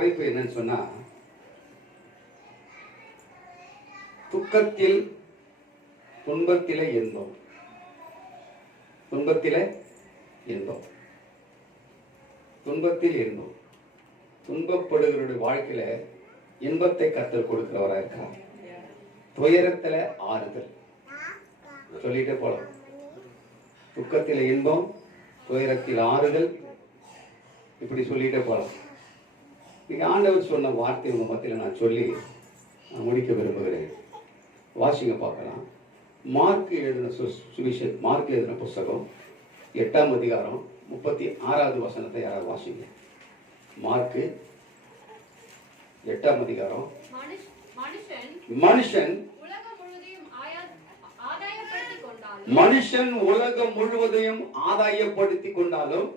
தலைப்பு என்னன்னு சொன்னா, துக்கத்தில் துன்பத்திலே இன்பம். துன்பத்திலே இன்பம், துன்பத்தில் இன்பம். துன்பப்படுகிறவருடைய வாழ்க்கையில இன்பத்தை கர்த்தர் கொடுக்கிறவரா இருக்கார். துயரத்துல ஆறுதல். சொல்லிட்டே போலாம். துக்கத்தில் இன்பம், துயரத்தில் ஆறுதல், இப்படி சொல்லிட்டே போலாம். நீங்க ஆண்டவர் சொன்ன வார்த்தை உங்க மத்தியில நான் சொல்லி நான் முடிக்க விரும்புகிறேன். வாசிங்க பார்க்கலாம். மார்க் எழுதின சுவிசேஷம், மார்க் எழுதின புஸ்தகம் 8ஆம் அதிகாரம் 36வது வசனத்தை யாராவது வாசிங்க. மார்க் 8ஆம் அதிகாரம். மனுஷன் உலகம் முழுவதையும் ஆதாயப்படுத்திக் கொண்டாலும்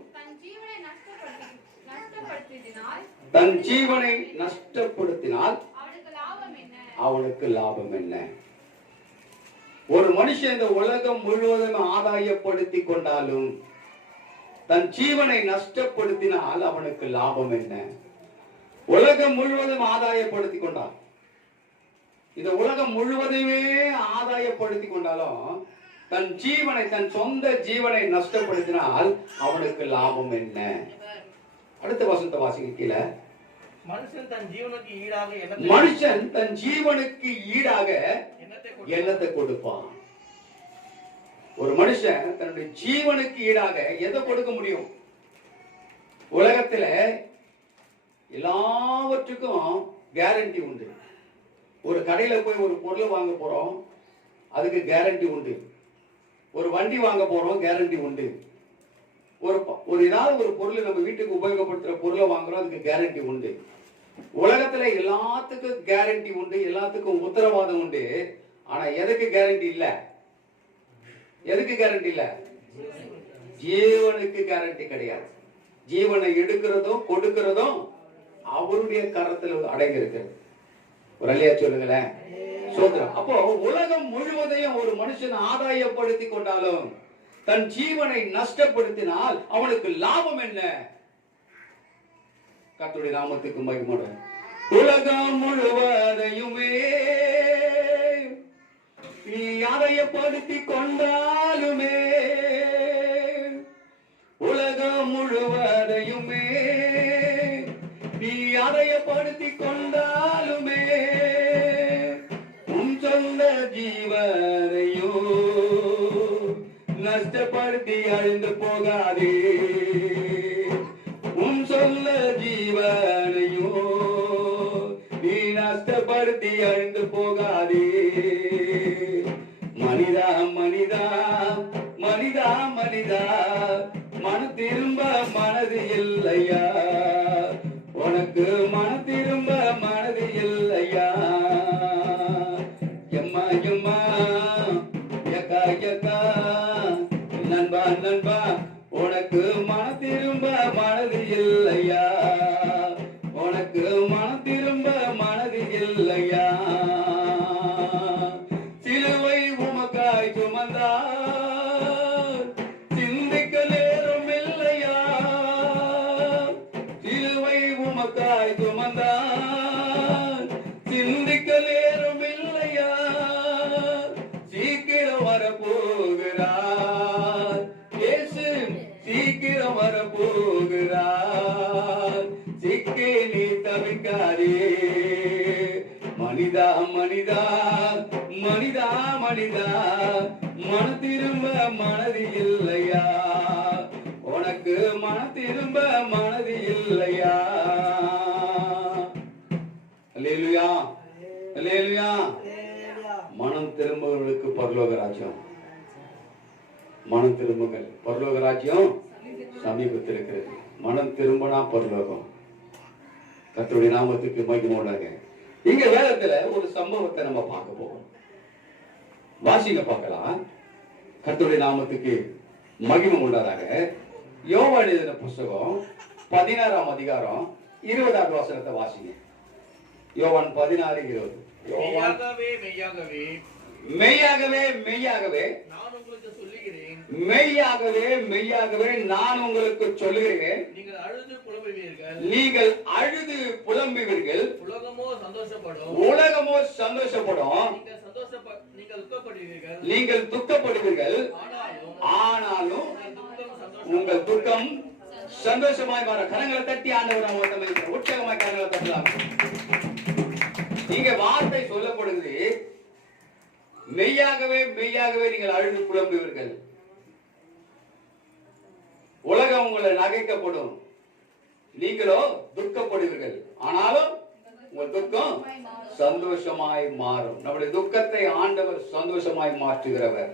தன் ஜீவனை நஷ்டப்படுத்தினால் அவனுக்கு லாபம் என்ன? ஒரு மனுஷன் இந்த உலகம் முழுவதும் ஆதாயப்படுத்திக் கொண்டாலும் தன் ஜீவனை நஷ்டப்படுத்தினால் அவனுக்கு லாபம் என்ன? உலகம் முழுவதும் ஆதாயப்படுத்திக் கொண்டான், இந்த உலகம் முழுவதையுமே ஆதாயப்படுத்திக் கொண்டாலும் தன் ஜீவனை, தன் சொந்த ஜீவனை நஷ்டப்படுத்தினால் அவனுக்கு லாபம் என்ன? அடுத்த வசனத்தை வாசிங்க கீழே. மனுஷன் தன் ஜீவனுக்கு ஈடாக என்னத்தை கொடுப்பான்? ஒரு மனுஷன் தன்னுடைய ஜீவனுக்கு ஈடாக எதை கொடுக்க முடியும்? உலகத்துல எல்லாவற்றுக்கும் கேரண்டி உண்டு. ஒரு கடையில போய் ஒரு பொருள் வாங்க போறோம், அதுக்கு கேரண்டி உண்டு. ஒரு வண்டி வாங்க போறோம், கேரண்டி உண்டு. ஒரு ஏதாவது ஒரு பொருள் நம்ம வீட்டுக்கு உபயோகப்படுத்துற பொருளை வாங்குறோம், அதுக்கு கேரண்டி உண்டு. உலகத்துல எல்லாத்துக்கும் கேரண்டி உண்டு, எல்லாத்துக்கும் உத்தரவாதம் உண்டு. ஆனா எதுக்கு கேரண்டி இல்ல? எதுக்கு கேரண்டி இல்ல? ஜீவனுக்கு கேரண்டி கிடையாது. ஜீவனை எடுக்கிறதும் கொடுக்கிறதும் அவருடைய கரத்தில் அடங்கி இருக்கிறது. ஒரு அல்லையா சொல்லுங்களேன். சோதரம். அப்போ உலகம் முழுவதையும் ஒரு மனுஷன் ஆதாயப்படுத்தி கொண்டாலும் தன் ஜீவனை நஷ்டப்படுத்தினால் அவனுக்கு லாபம் என்ன? கர்த்தருடைய நாமத்துக்கு மகிமை. உலகம் முழுவதையுமே நீ ஆதாயப்படுத்தி கொண்டாலுமே, உலகம் முழுவதையுமே நீ ஆதாயப்படுத்தி கொண்டாலுமே உன் சொந்த ஜீவனையோ நஷ்டப்படுத்தி அழிந்து போகாதே. உன் சொல்ல ஜீவனையோ நீ நஷ்டப்படுத்தி அழிந்து போகாதே. மனிதா மனிதா மனிதா மனிதா, மன திரும்ப மனது இல்லையா? உனக்கு மன திரும்ப மனது இல்லையா? எம்மா எம்மா யக்கா யக்கா, நண்பா நண்பா, உனக்கு மன திரும்ப மனது இல்லையா? உனக்கு மன திரும்ப மனது இல்லையா? சிலுவை உமக்காய் சுமந்தார், சிந்திக்க நேரம் இல்லையா? சிலுவை உமக்காய் சுமந்தார், சிந்திக்க நேரம் இல்லையா? சீக்கிரம் வரப்போகிறார் இயேசு, சீக்கிரம் வரப்போகிறார். சிக்கே நீ தவிக்காதே. மனிதா மனிதா மனிதா மனிதா, மன திரும்ப மனது இல்லையா? உனக்கு மன திரும்ப மனது இல்லையா? அல்லேலூயா அல்லேலூயா. மனம் திரும்பவர்களுக்கு பரலோக ராஜ்யம். மனம் திரும்புங்கள், பரலோக ராஜ்யம் சமீபத்தில் இருக்கிறது. மனம் திரும்பினா பரலோகம். கர்த்தருடைய நாமத்துக்கு மகிமை உண்டாக. இங்க வேதத்துல ஒரு சம்பவத்தை நம்ம பார்க்க போறோம். வாசிங்க பார்க்கலாம். கர்த்தருடைய நாமத்துக்கு மகிமை உண்டாதாக. யோவான் எழுதின புஸ்தகம் 16ஆம் அதிகாரம் 20வது வசனத்தை வாசிங்க. யோவான் 16:20. மெய்யாகவே மெய்யாகவே நான் உங்களுக்கு சொல்லுகிறேன், மெய்யாகவே மெய்யாகவே நான் உங்களுக்கு சொல்லுகிறேன், நீங்கள் அழுது புலம்புவீர்கள், நீங்கள் அழுது புலம்புவீர்கள், உலகமோ சந்தோஷப்படும், உலகமோ சந்தோஷப்படும், நீங்கள் துக்கப்படுவீர்கள், ஆனாலும் உங்கள் துக்கம் சந்தோஷமாய் மாற. கரங்களை தட்டி ஆண்டவர் உற்சாகமாய் கரங்களை தட்டலாம். நீங்க வார்த்தை சொல்லப்படுது, மெய்யாகவே மெய்யாகவே நீங்கள் அழுது புலம்புவீர்கள், உலகம் உங்களை நகைக்கப்படும், நீங்களோ துக்கப்படுவீர்கள், ஆனாலும் உங்கள் துக்கம் சந்தோஷமாய் மாறும். நம்முடைய துக்கத்தை ஆண்டவர் சந்தோஷமாய் மாற்றுகிறவர்.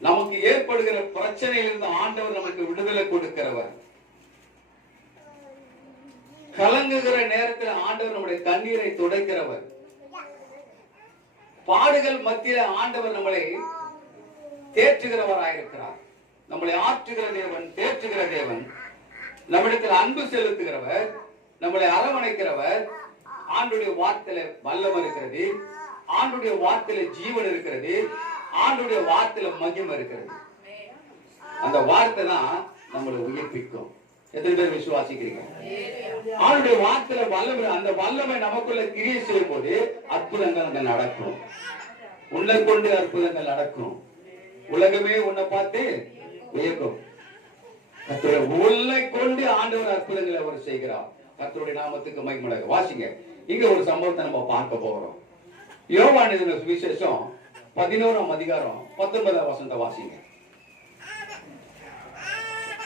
நமக்கு ஏற்படுகிற பிரச்சனையிலிருந்து ஆண்டவர் நமக்கு விடுதலை கொடுக்கிறவர். கலங்குகிற நேரத்தில் ஆண்டவர் நம்முடைய கண்ணீரை துடைக்கிறவர். பாடுகள் மத்தியில ஆண்டவர் நம்மளை தேற்றுகிறவராயிருக்கிறார். நம்மளை ஆற்றுகிற தேவன், தேற்றுகிற தேவன், நம்மிடத்தில் அன்பு செலுத்துகிறவர், நம்மளை அரவணைக்கிறவர். ஆண்டுடைய வார்த்தையில வல்லம் இருக்கிறது, ஆண்டுடைய வார்த்தையில ஜீவன் இருக்கிறது, ஆண்டுடைய வார்த்தையில மகிமை இருக்கிறது. அந்த வார்த்தை தான் நம்மளை உயிர்ப்பிக்கும். எத்தனை பேர் விசுவாசிக்கிறீங்க? ஆண்டுடைய வார்த்தையில வல்லமை, அந்த வல்லமை நமக்குள்ள கிரியை செய்யும் போது அற்புதங்கள் அங்க நடக்கும். உன்னை கொண்டு அற்புதங்கள் நடக்கும். உலகமே உன்னை பார்த்து வியக்கும். உன்னை கொண்டு ஆண்டவர் அற்புதங்களை அவர் செய்கிறார். கர்த்தருடைய நாமத்துக்கு மகிமை. வாசிங்க, இங்க ஒரு சம்பவத்தை நம்ம பார்க்க போறோம். யோவான் எழுதின சுவிசேஷம் 11ஆம் அதிகாரம் 19ஆம் வசனத்தை வாசிங்க.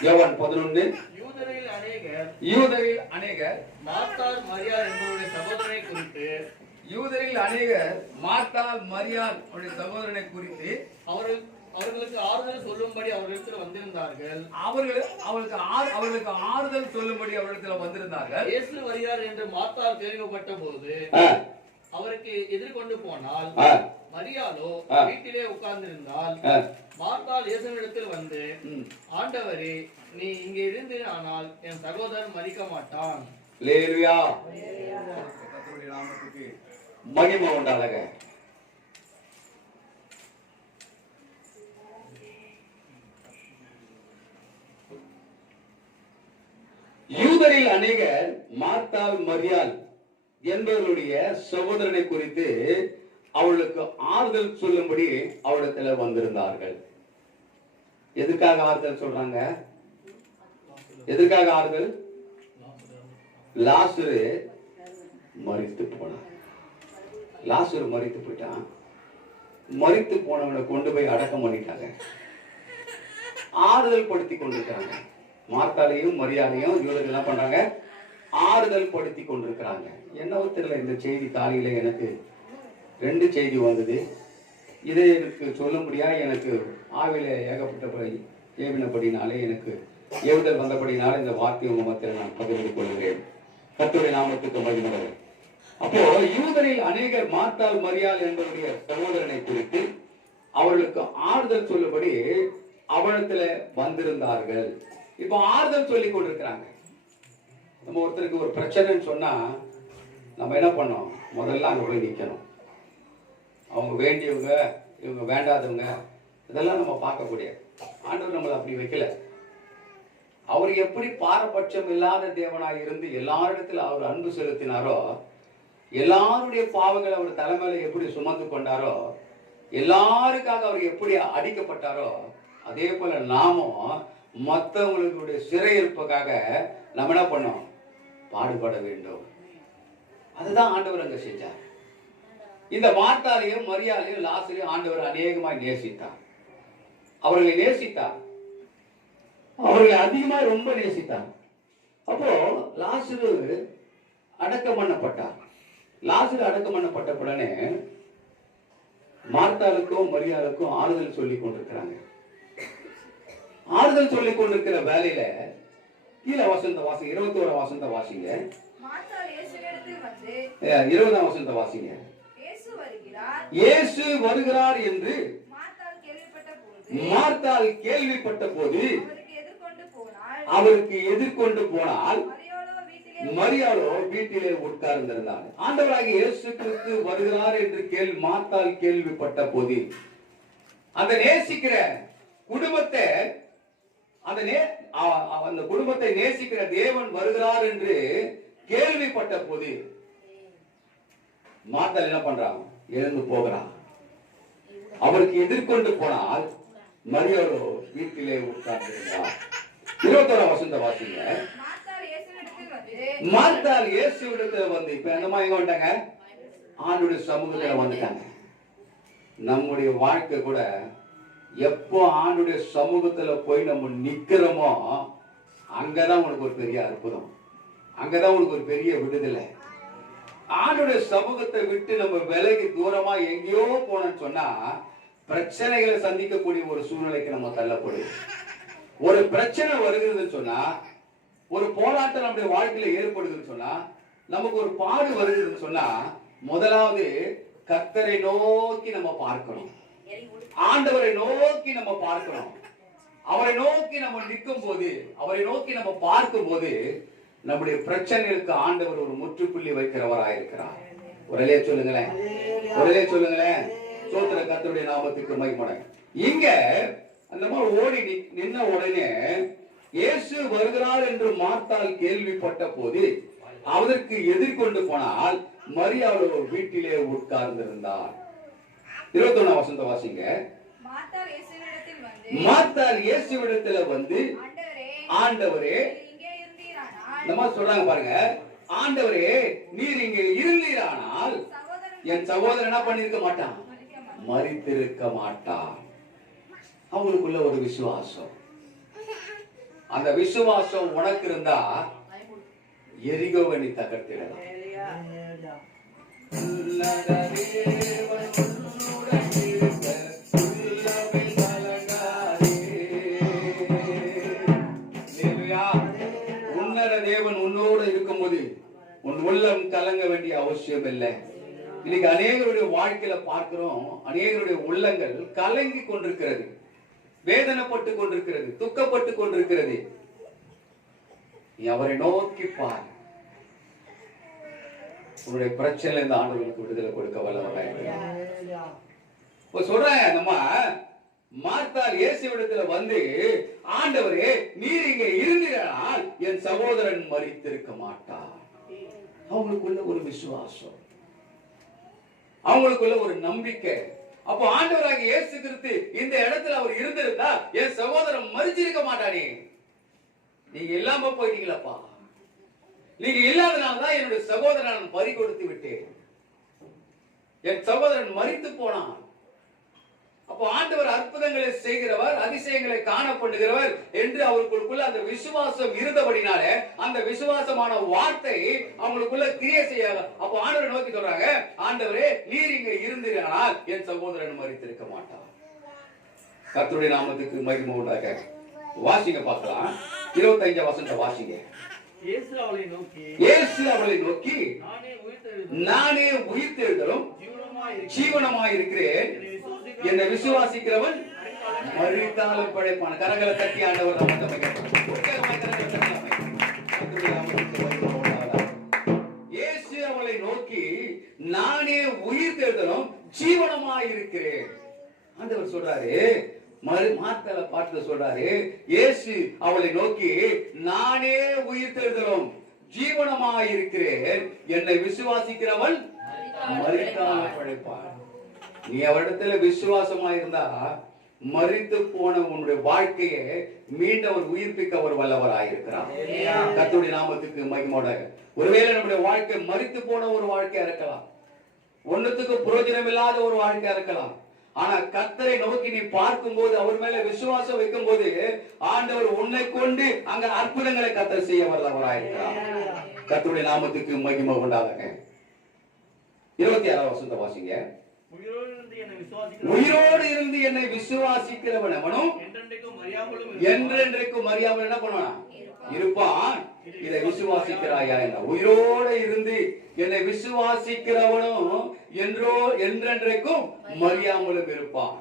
யோவான் 11. யூதரில் அநேகர் மார்த்தாள் மரியாள் என்பவருடைய சகோதரனை குறித்து, யூதரில் அநேகர் மார்த்தாள் மரியாள் அவருடைய சகோதரனை குறித்து அவர்களுக்கு ஆறுதல் சொல்லும்படி அவர்களிடத்தில் வந்திருந்தார்கள். அவர்களுக்கு ஆறுதல் சொல்லும்படி அவர்களிடத்தில் வந்திருந்தார்கள். இயேசு வருகிறார் என்று மார்த்தாள் கேள்விப்பட்ட போது அவருக்கு எதிர்கொண்டு போனால், மரியாளோ வீட்டிலே உட்கார்ந்திருந்தால், மார்த்தாள் இயேசுவினிடத்தில் வந்து, ஆண்டவரே, நீ இங்கே இருந்தீரானால் என் சகோதரன் மரிக்க மாட்டான். அல்லேலூயா. கர்த்தருடைய நாமத்துக்கு மகிமை உண்டாக. யூதரில் அநேகர் மார்த்தாள் மரியாள் என்பவர்களுடைய சகோதரனை குறித்து அவளுக்கு ஆறுதல் சொல்லும்படி அவளிடத்துல வந்திருந்தார்கள். எதுக்காக ஆறுதல் சொல்றாங்க? எதற்காக ஆறுதல்? லாசரு மரித்து போனான். லாசரு மரித்து போயிட்டான். மரித்து போனவனை கொண்டு போய் அடக்கம் பண்ணிட்டாங்க. ஆறுதல் படுத்தி கொண்டிருக்காங்க. மார்த்தாளையும் மரியாதையும் இவர்கள் என்ன பண்றாங்க? ஆறுதல் படுத்தி கொண்டிருக்கிறாங்க. என்னவோ தெரியல, இந்த செய்தி காலையில எனக்கு 2 செய்தி வந்தது. இதை எனக்கு சொல்ல முடியா, எனக்கு ஆவில ஏகப்பட்ட ஏவினபடினாலே, எனக்கு ஏவுதல் வந்தபடினாலே இந்த வார்த்தை உங்க மத்தியில் நான் பகிர்ந்து கொள்கிறேன். கர்த்தருடைய நாமத்துக்கு மகிமை. அப்போ யூதரில் அநேகர் மார்த்தாள் மரியாள் என்பவருடைய சகோதரனை குறித்து அவர்களுக்கு ஆறுதல் சொல்லும்படி அவளிடத்துல வந்திருந்தார்கள். இப்போ ஆறுதல் சொல்லி கொண்டிருக்கிறாங்க. நம்ம ஒருத்தருக்கு ஒரு பிரச்சனைன்னு சொன்னா நம்ம என்ன பண்ணோம்? முதல்ல அங்க போய் நிக்கணும். அவங்க வேண்டியவங்க, இவங்க வேண்டாதவங்க, இதெல்லாம் நம்ம பார்க்கக்கூடிய. ஆண்டவர் நம்மளை அப்படி வைக்கல. அவர் எப்படி பாரபட்சம் இல்லாத தேவனாய் இருந்து எல்லாரிடத்துல அவர் அன்பு செலுத்தினாரோ, எல்லாருடைய பாவங்களை அவர் தலைமையில எப்படி சுமந்து கொண்டாரோ, எல்லாருக்காக அவர் எப்படி அடிக்கப்பட்டாரோ, அதே போல நாமும் மற்றவங்களுடைய சிறையிருப்புக்காக நம்ம என்ன பண்ணோம்? பாடுபட வேண்டும். அதுதான் ஆண்டவர் அங்க செஞ்சார். இந்த மார்த்தாளையும் மரியாளையும் லாசரையும் ஆண்டவர் அநேகமாய் நேசித்தார். அவர்களை நேசித்தார். அவர்களை அதிகமா ரொம்ப நேசித்தார். அப்போ லாசரு அடக்கம் பண்ணப்பட்டார். லாசரு அடக்கம் பண்ணப்பட்ட உடனே மார்த்தாளுக்கும் மரியாளுக்கும் ஆறுதல் சொல்லி கொண்டிருக்கிறாங்க. ஆறுதல் சொல்லி கொண்டிருக்கிற வேலையில கீழே வசந்த வாசிங்க, 21ஆம் வசந்த வாசிங்க, 20ஆம் வசந்த வாசிங்க. இயேசு வருகிறார் என்று மார்த்தாள் கேள்விப்பட்ட போது அவருக்கு எதிர்கொண்டு போனால் மரியாளோ வீட்டிலே உட்கார்ந்திருந்தார். ஆண்டவராகிய இயேசு கிறிஸ்து வருகிறார் என்று மார்த்தாள் கேள்விப்பட்ட போது அந்த நேசிக்கிற குடும்பத்தை அந்த குடும்பத்தை நேசிக்கிற தேவன் வருகிறார் என்று கேள்விப்பட்ட போது மார்த்தாள் என்ன பண்றான்? எழுந்து போகிறான். அவருக்கு எதிர்கொண்டு போனால் மரியாளோ வீட்டிலே உட்கார்ந்திருந்தார். 21ஆம் வசனத்தை வாசிங்க. மார்த்தாள் இயேசுவிடத்தில் வந்து, இப்ப என்னமா எங்க வந்துட்டாங்க? ஆண்டுடைய சமூகத்துல வந்துட்டாங்க. நம்முடைய வாழ்க்கை கூட எப்போ ஆண்டுடைய சமூகத்துல போய் நம்ம நிக்கிறோமோ அங்கதான் உனக்கு ஒரு பெரிய அற்புதம், அங்கதான் உனக்கு ஒரு பெரிய விடுதலை. ஆண்டுடைய சமூகத்தை விட்டு நம்ம விலகி தூரமா எங்கேயோ போனோம்னு சொன்னா பிரச்சனைகளை சந்திக்கக்கூடிய ஒரு சூழ்நிலைக்கு நம்ம தள்ளப்படுது. ஒரு பிரச்சனை வருகிறதுன்னு சொன்னா, ஒரு போராட்டம் நம்முடைய வாழ்க்கையில ஏற்படுதுன்னு சொன்னா, நமக்கு ஒரு பாடு வருகிறதுன்னு சொன்னா, முதலாவது கர்த்தரை நோக்கி நம்ம பார்க்கணும், ஆண்டவரை நோக்கி நம்ம பார்க்கணும். அவரை நோக்கி நம்ம நிற்கும் போது, அவரை நோக்கி நம்ம பார்க்கும் போது நம்முடைய பிரச்சனைகளுக்கு ஆண்டவர் ஒரு முற்றுப்புள்ளி வைக்கிறவராயிருக்கிறார். ஒரே சொல்லுங்களேன், ஒரே சொல்லுங்களேன். சோத்திர கர்த்தருடைய நாமத்துக்கு மகிமை. இங்க அந்த மாதிரி ஓடி நின்ன உடனே இயேசு வருகிறார் என்று மார்த்தாள் கேள்விப்பட்ட போது அவருக்கு எதிர்கொண்டு போனால் மரியாளோ வீட்டிலே உட்கார்ந்திருந்தார். 21ஆம் வசனத்தை வாசிங்க. மார்த்தாள் இயேசுவிடத்துல வந்து, ஆண்டவரே, இந்த மாதிரி சொல்றாங்க பாருங்க, ஆண்டவரே நீர் இங்கே இருந்தீரானால் என் சகோதரன் என்ன பண்ணிருக்க மாட்டான்? மரித்திருக்க மாட்டான். அவங்களுக்குள்ள ஒரு விசுவாசம், அந்த விசுவாசம் உனக்கு இருந்தா எரிகோவை நீ தகர்த்திடலாம். உன்னத தேவன் உன்னோடு இருக்கும்போது உன் உள்ளம் கலங்க வேண்டிய அவசியம் இல்லை. இன்னைக்கு அநேகருடைய வாழ்க்கையில பார்க்கிறோம், அநேகருடைய உள்ளங்கள் கலங்கி கொண்டிருக்கிறது, வேதனைப்பட்டு கொண்டிருக்கிறது, துக்கப்பட்டு கொண்டிருக்கிறது. நீ அவரை நோக்கி பார். உன்னுடைய பிரச்சனையில இந்த ஆண்டவருக்கு விடுதலை கொடுக்க வல்லவராக சொல்றாங்க. நம்ம மார்த்தாள் இயேசுவிடத்துல வந்து, ஆண்டவரே நீர் இங்கே இருந்தீரானால் என் சகோதரன் மரித்திருக்க மாட்டார். அவங்களுக்குள்ள ஒரு விசுவாசம், அவங்களுக்குள்ள ஒரு நம்பிக்கை. அப்போ ஆண்டவராக இயேசு கிறிஸ்து இந்த இடத்துல அவர் இருந்திருந்தா என் சகோதரன் மரிச்சிருக்க மாட்டானே. நீங்க இல்லாம போயிட்டீங்களப்பா, நீங்க இல்லாதனால்தான் என்னுடைய சகோதரன் நான் பறி கொடுத்து விட்டேன், என் சகோதரன் மரித்து போனான். அப்போ ஆண்டவர் அற்புதங்களை செய்கிறவர், அதிசயங்களை காணப்படுகிறவர் என்று அவர்களுக்குள்ள அந்த விசுவாசம் இருந்தபடினாலே அந்த விசுவாசமான வார்த்தை அவங்களுக்குள்ள கிரியை செய்ய. அப்போ ஆண்டவரை நோக்கி சொல்றாங்க, ஆண்டவரே நீர் இங்க இருந்தீரானால் என் சகோதரன் மரித்திருக்க மாட்டார். கர்த்தருடைய நாமத்துக்கு மகிமை உண்டாக. வாசிங்க பார்க்கலாம். 25ஆம் வசனத்தை வாசிங்க. இயேசு அவளை நோக்கி நானே உயிர்த்தெழுதலும் ஜீவனமாய் இருக்கிறேன், என்னை விசுவாசிக்கிறவன் மரித்தாலும் பிழைப்பான். கரங்களை தட்டி ஆண்டவர் இயேசு அவளை நோக்கி நானே உயிர்த்தெழுதலும் ஜீவனமாய் இருக்கிறேன். ஆண்டவர் சொல்றாரு, மார்த்தாளை பார்த்து சொல்றாரு, இயேசு அவளை நோக்கி நானே உயிர்த்தெழுதலும் ஜீவனமாய் இருக்கிறேன், என்னை விசுவாசிக்கிறவன் மரித்தாலும் பிழைப்பான். நீ அவரிடத்துல விசுவாசமா இருந்தா மரித்து போன உன்னுடைய வாழ்க்கையை மீண்டும் அவர் உயிர்ப்பிக்க அவர் வல்லவராயிருக்கிறார். கர்த்தருடைய நாமத்துக்கு மகிமையோட. ஒருவேளை நம்முடைய வாழ்க்கை மரித்து போன ஒரு வாழ்க்கையா இருக்கலாம், ஒன்னுத்துக்கு பிரயோஜனம் இல்லாத ஒரு வாழ்க்கையா இருக்கலாம். ஆனா கர்த்தரை நோக்கி நீ பார்க்கும் போது, அவர் மேல விசுவாசம் வைக்கும் போது ஆண்டவர் உன்னை கொண்டு அங்க அற்புதங்களை கர்த்தர் செய்ய வல்லவராயிருக்கிறார். கர்த்தருடைய நாமத்துக்கு மகிமை உண்டாக. 26ஆம் வசனத்தை வாசிங்க. உயிரோடு இருந்து என்னை விசுவாசிக்கிறவன் அவனும் என்றென்றைக்கும் மரியாமல் என்ன பண்ணுவான்? இருப்பான். இதை விசுவாசிக்கிறாயா? என்ன உயிரோடு இருந்து என்னை விசுவாசிக்கிறவனும் என்றென்றைக்கும் மரியாமலும் இருப்பான்.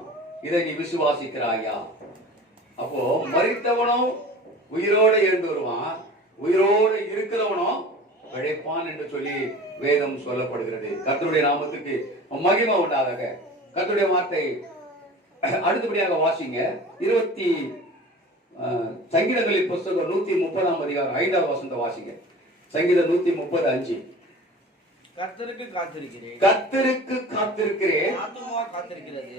இதை நீ விசுவாசிக்கிறாயா? அப்போ மரித்தவனும் உயிரோடு எழுந்து வருவான், உயிரோடு இருக்கிறவனும் பிழைப்பான் என்று சொல்லி வேதம் சொல்லப்படுகிறது. கர்த்தருடைய நாமத்துக்கு மகிமை உண்டாதாக. கர்த்தருடைய வார்த்தை அடுத்தபடியாக வாசிங்க 20 சங்கீதங்களின் புஸ்தகம் 130ஆம் அதிகாரம் 5வது வசனத்தை வாசிங்க. சங்கீதம் 130:5. கர்த்தருக்கு காத்திருக்கிறேன், கர்த்தருக்கு காத்திருக்கிறேன், ஆத்துமா காத்திருக்கிறது,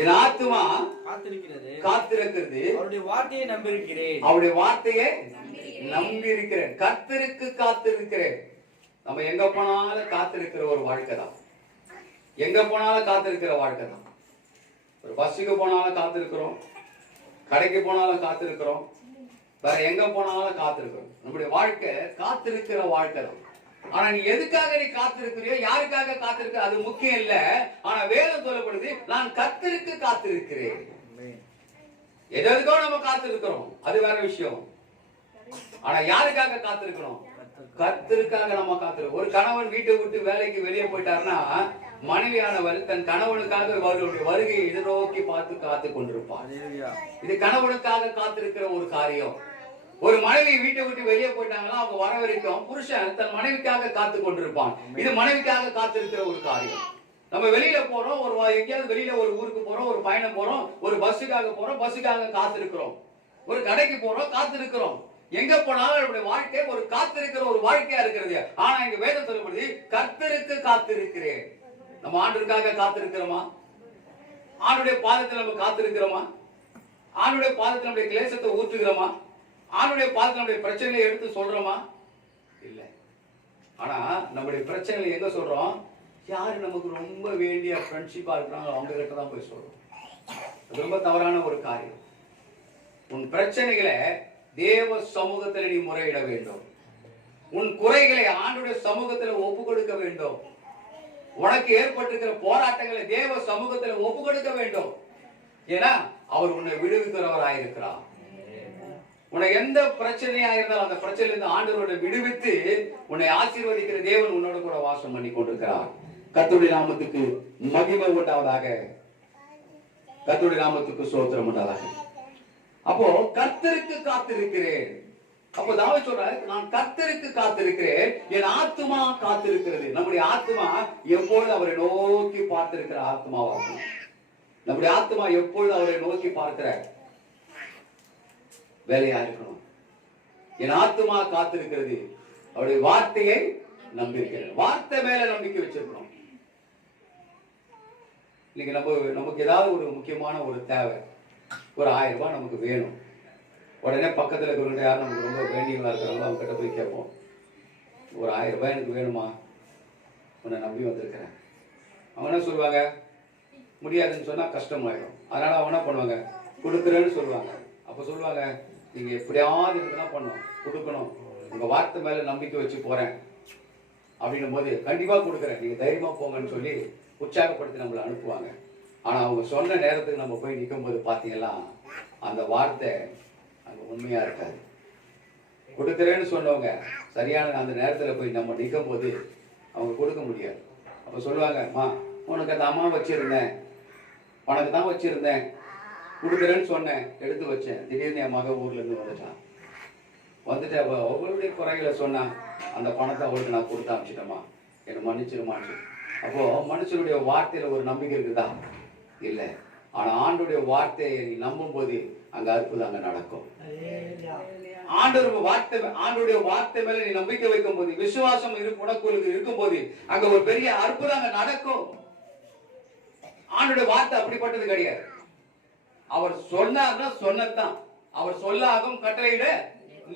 என் ஆத்துமா காத்திருக்கிறது, காத்திருக்கிறது, அவருடைய வார்த்தையை நம்பியிருக்கிறேன், அவருடைய வார்த்தையை நம்பி இருக்கிறேன். கர்த்தருக்கு காத்திருக்கிறேன். நம்ம எங்க போனாலும் காத்திருக்கிற ஒரு வாழ்க்கை தான். எங்க போனாலும் காத்திருக்கிற வாழ்க்கை தான். ஒரு பஸ்ஸுக்கு போனாலும் காத்திருக்கிறோம், கடைக்கு போனாலும் காத்திருக்கிறோம், வேற எங்க போனாலும் காத்திருக்கிறோம். நம்முடைய வாழ்க்கை காத்திருக்கிற வாழ்க்கை தான். ஆனா நீ எதுக்காக நீ காத்திருக்கிறியோ, யாருக்காக காத்திருக்க அது முக்கியம் இல்ல. ஆனா வேதம் சொல்லப்படுது, நான் கர்த்தருக்கு காத்திருக்கிறேன். எதற்கோ நம்ம காத்திருக்கிறோம், அது வேற விஷயம். ஆனா யாருக்காக காத்திருக்கணும்? கர்த்தருக்காக நம்ம காத்திருக்கோம். ஒரு கணவன் வீட்டை விட்டு வேலைக்கு வெளியே போயிட்டாருன்னா, மனைவியானவர் தன் கணவனுக்காக அவருடைய வருகையை எதிர்நோக்கி பார்த்து காத்து கொண்டிருப்பார். இது கணவனுக்காக காத்திருக்கிற ஒரு காரியம். ஒரு மனைவி வீட்டை விட்டு வெளியே போயிட்டாங்கன்னா அவங்க வர வரைக்கும் புருஷன் தன் மனைவிக்காக காத்து கொண்டிருப்பான். இது மனைவிக்காக காத்திருக்கிற ஒரு காரியம். நம்ம வெளியில போறோம், ஒரு எங்கேயாவது வெளியில ஒரு ஊருக்கு போறோம், ஒரு பயணம் போறோம், ஒரு பஸ்ஸுக்காக போறோம், பஸ்ஸுக்காக காத்திருக்கிறோம், ஒரு கடைக்கு போறோம், காத்திருக்கிறோம். எங்க போனாலும் நம்முடைய வாழ்க்கை ஒரு காத்திருக்கிற ஒரு வாழ்க்கையா இருக்கிறது. ஆனா இங்க வேதம் சொல்லப்படுது, கர்த்தருக்கு காத்திருக்கிறேன். நம்ம ஆண்டவருக்காக காத்திருக்கிறோமா? ஆண்டுடைய பாதத்தில் நம்ம காத்திருக்கிறோமா? ஆண்டுடைய பாதத்தில் நம்முடைய கிளேசத்தை ஊற்றுகிறோமா? ஆண்டுடைய பாதத்தில் நம்முடைய பிரச்சனைகளை எடுத்து சொல்றோமா? இல்ல. ஆனா நம்முடைய பிரச்சனைகளை எங்க சொல்றோம்? யாரு நமக்கு ரொம்ப வேண்டிய ஃப்ரெண்ட்ஷிப்பா இருக்கிறாங்களோ அவங்க கிட்ட தான் போய் சொல்றோம். அது ரொம்ப தவறான ஒரு காரியம். உன் பிரச்சனைகளை தேவ சமூகத்தில் நீ முறையிட வேண்டும். உன் குறைகளை ஆண்டுடைய சமூகத்தில் ஒப்பு கொடுக்க வேண்டும். உனக்கு ஏற்பட்டிருக்கிற போராட்டங்களை தேவ சமூகத்தில் ஒப்பு கொடுக்க வேண்டும். ஏன்னா அவர் உன்னை விடுவிக்கிறவராயிருக்கிறார். உனக்கு எந்த பிரச்சனையா இருந்தாலும் அந்த பிரச்சனையிலிருந்து ஆண்டவரோட விடுவித்து உன்னை ஆசீர்வதிக்கிற தேவன் உன்னோட கூட வாசம் பண்ணி கொண்டிருக்கிறார். கர்த்தருடைய நாமத்துக்கு மகிமை உண்டாவதாக. கர்த்தருடைய நாமத்துக்கு ஸ்தோத்திரம் உண்டாவதாக. அப்போ கர்த்தருக்கு காத்திருக்கிறேன். அப்போ தாவீது சொல்றாரு, நான் கர்த்தருக்கு காத்திருக்கிறேன், என் ஆத்துமா காத்திருக்கிறது. நம்முடைய ஆத்துமா எப்பொழுது அவரை நோக்கி பார்த்திருக்கிற ஆத்மாவாகும். நம்முடைய ஆத்மா எப்பொழுது அவரை நோக்கி பார்க்கிற வேலையா இருக்கணும். என் ஆத்துமா காத்திருக்கிறது, அவருடைய வார்த்தையை நம்பியிருக்கிறது. வார்த்தை மேல நம்பிக்கை வச்சிருக்கணும். இன்னைக்கு நமக்கு ஏதாவது ஒரு முக்கியமான ஒரு தேவை, ஒரு 1000 ரூபாய் நமக்கு வேணும். உடனே பக்கத்துல இருக்கிறவங்க யாரும் நமக்கு ரொம்ப வேண்டியவங்களா இருக்கிறாங்களோ அவங்க கிட்ட போய் கேட்போம், ஒரு 1000 ரூபாய் எனக்கு வேணுமா, உன்னை நம்பி வந்திருக்கிறேன். அவங்க என்ன சொல்லுவாங்க? முடியாதுன்னு சொன்னா கஷ்டமாயிடும். அதனால அவங்க என்ன பண்ணுவாங்க? கொடுக்குறேன்னு சொல்லுவாங்க. அப்ப சொல்லுவாங்க, நீங்க எப்படியாவது இதுதான் பண்ணணும், கொடுக்கணும், உங்க வார்த்தை மேல நம்பிக்கை வச்சு போறேன் அப்படின்னும் போது கண்டிப்பா கொடுக்குறேன், நீங்க தைரியமா போங்கன்னு சொல்லி உற்சாகப்படுத்தி நம்மளை அனுப்புவாங்க. ஆனா அவங்க சொன்ன நேரத்துக்கு நம்ம போய் நிற்கும் போது பாத்தீங்கன்னா அந்த வார்த்தை அங்க உண்மையா இருக்காது. கொடுக்குறேன்னு சொன்னவங்க சரியான அந்த நேரத்துல போய் நம்ம நிற்கும் போது அவங்க கொடுக்க முடியாது. அப்ப சொல்லுவாங்க, அம்மா உனக்கு அந்த அம்மா வச்சிருந்தேன், உனக்கு தான் வச்சிருந்தேன், கொடுக்குறேன்னு சொன்னேன், எடுத்து வச்சேன், திடீர்னு என் மக ஊர்ல இருந்து வந்துட்டான், வந்துட்டு அவளுடைய குறைகளை சொன்னா, அந்த பணத்தை அவளுக்கு நான் கொடுத்து அனுப்பிச்சிட்டேம்மா, என்னை மன்னிச்சிருமான்னு. அப்போ மனுஷனுடைய வார்த்தையில ஒரு நம்பிக்கை இருக்குதா? இல்லை. ஆனா ஆண்டுடைய வார்த்தையை நீ நம்பும் போது அங்க அற்புதம் அங்க நடக்கும். ஆண்டுடைய வார்த்தை மேல நீ நம்பிக்கை வைக்கும் போது, விசுவாசம் உனக்கு இருக்கும் போது அங்க ஒரு பெரிய அற்புதம் அங்க நடக்கும். ஆண்டுடைய வார்த்தை அப்படிப்பட்டது கிடையாது. அவர் சொன்னார்னா சொன்னதான், அவர் சொல்லாகும் கட்டளையிட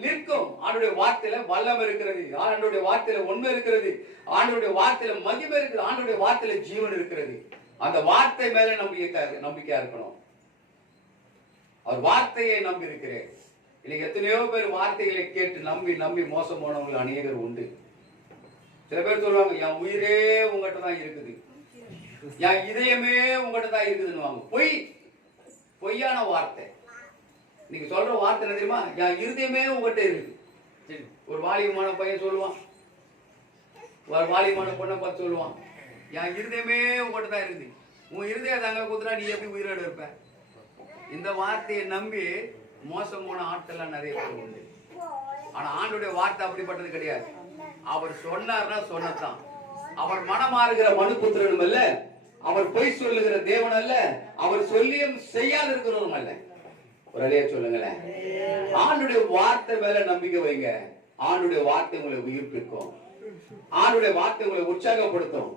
நிற்கும். ஆண்டுடைய வார்த்தையில வல்லம் இருக்கிறது, ஆண்டுடைய வார்த்தையில உண்மை இருக்கிறது, ஆண்டுடைய வார்த்தையில மகிமை இருக்குது, ஆண்டுடைய வார்த்தையில ஜீவன் இருக்கிறது. அந்த வார்த்தை மேல நம்பிக்கையா இருக்கணும். அவர் வார்த்தையை நம்பி இருக்கிறேன். இன்னைக்கு எத்தனையோ பேர் வார்த்தைகளை கேட்டு நம்பி நம்பி மோசம் போனவங்க அநேகர் உண்டு. சில பேர் சொல்லுவாங்க, என் உயிரே உங்ககிட்ட தான் இருக்குது, என் இதயமே உங்ககிட்ட தான் இருக்குதுன்னு. பொய்யான வார்த்தை. நீங்க சொல்ற வார்த்தை என்ன தெரியுமா? என் இருதயமே உங்ககிட்ட இருக்கு. ஒரு வாலிபமான பையன் சொல்லுவான், ஒரு வாலிபமான பொண்ணை பார்த்து சொல்லுவான், என் இருதயமே உங்ககிட்ட தான் இருக்குது. உன் இருதய தாங்க குத்துறா, நீ எப்படி உயிரோடு இருப்ப? இந்த வார்த்தையை நம்பி மோசம் போன ஆட்கள் நிறைய பேர் உண்டு. ஆனா ஆண்டுடைய வார்த்தை அப்படிப்பட்டது கிடையாது. அவர் சொன்னார்னா சொன்னதான். அவர் மனமாறுகிற மனுபுத்திரனும் இல்ல, அவர் பொய் சொல்லுகிற தேவன் அல்ல, அவர் சொல்லியும் செய்யாது இருக்கிறவரும் அல்ல. ஒரு அலையா சொல்லுங்களேன். ஆண்டுடைய வார்த்தை மேல நம்பிக்கை வைங்க. ஆண்டுடைய வார்த்தை உங்களை உயிர்ப்பிக்கும். ஆண்டுடைய வார்த்தை உங்களை உற்சாகப்படுத்தும்.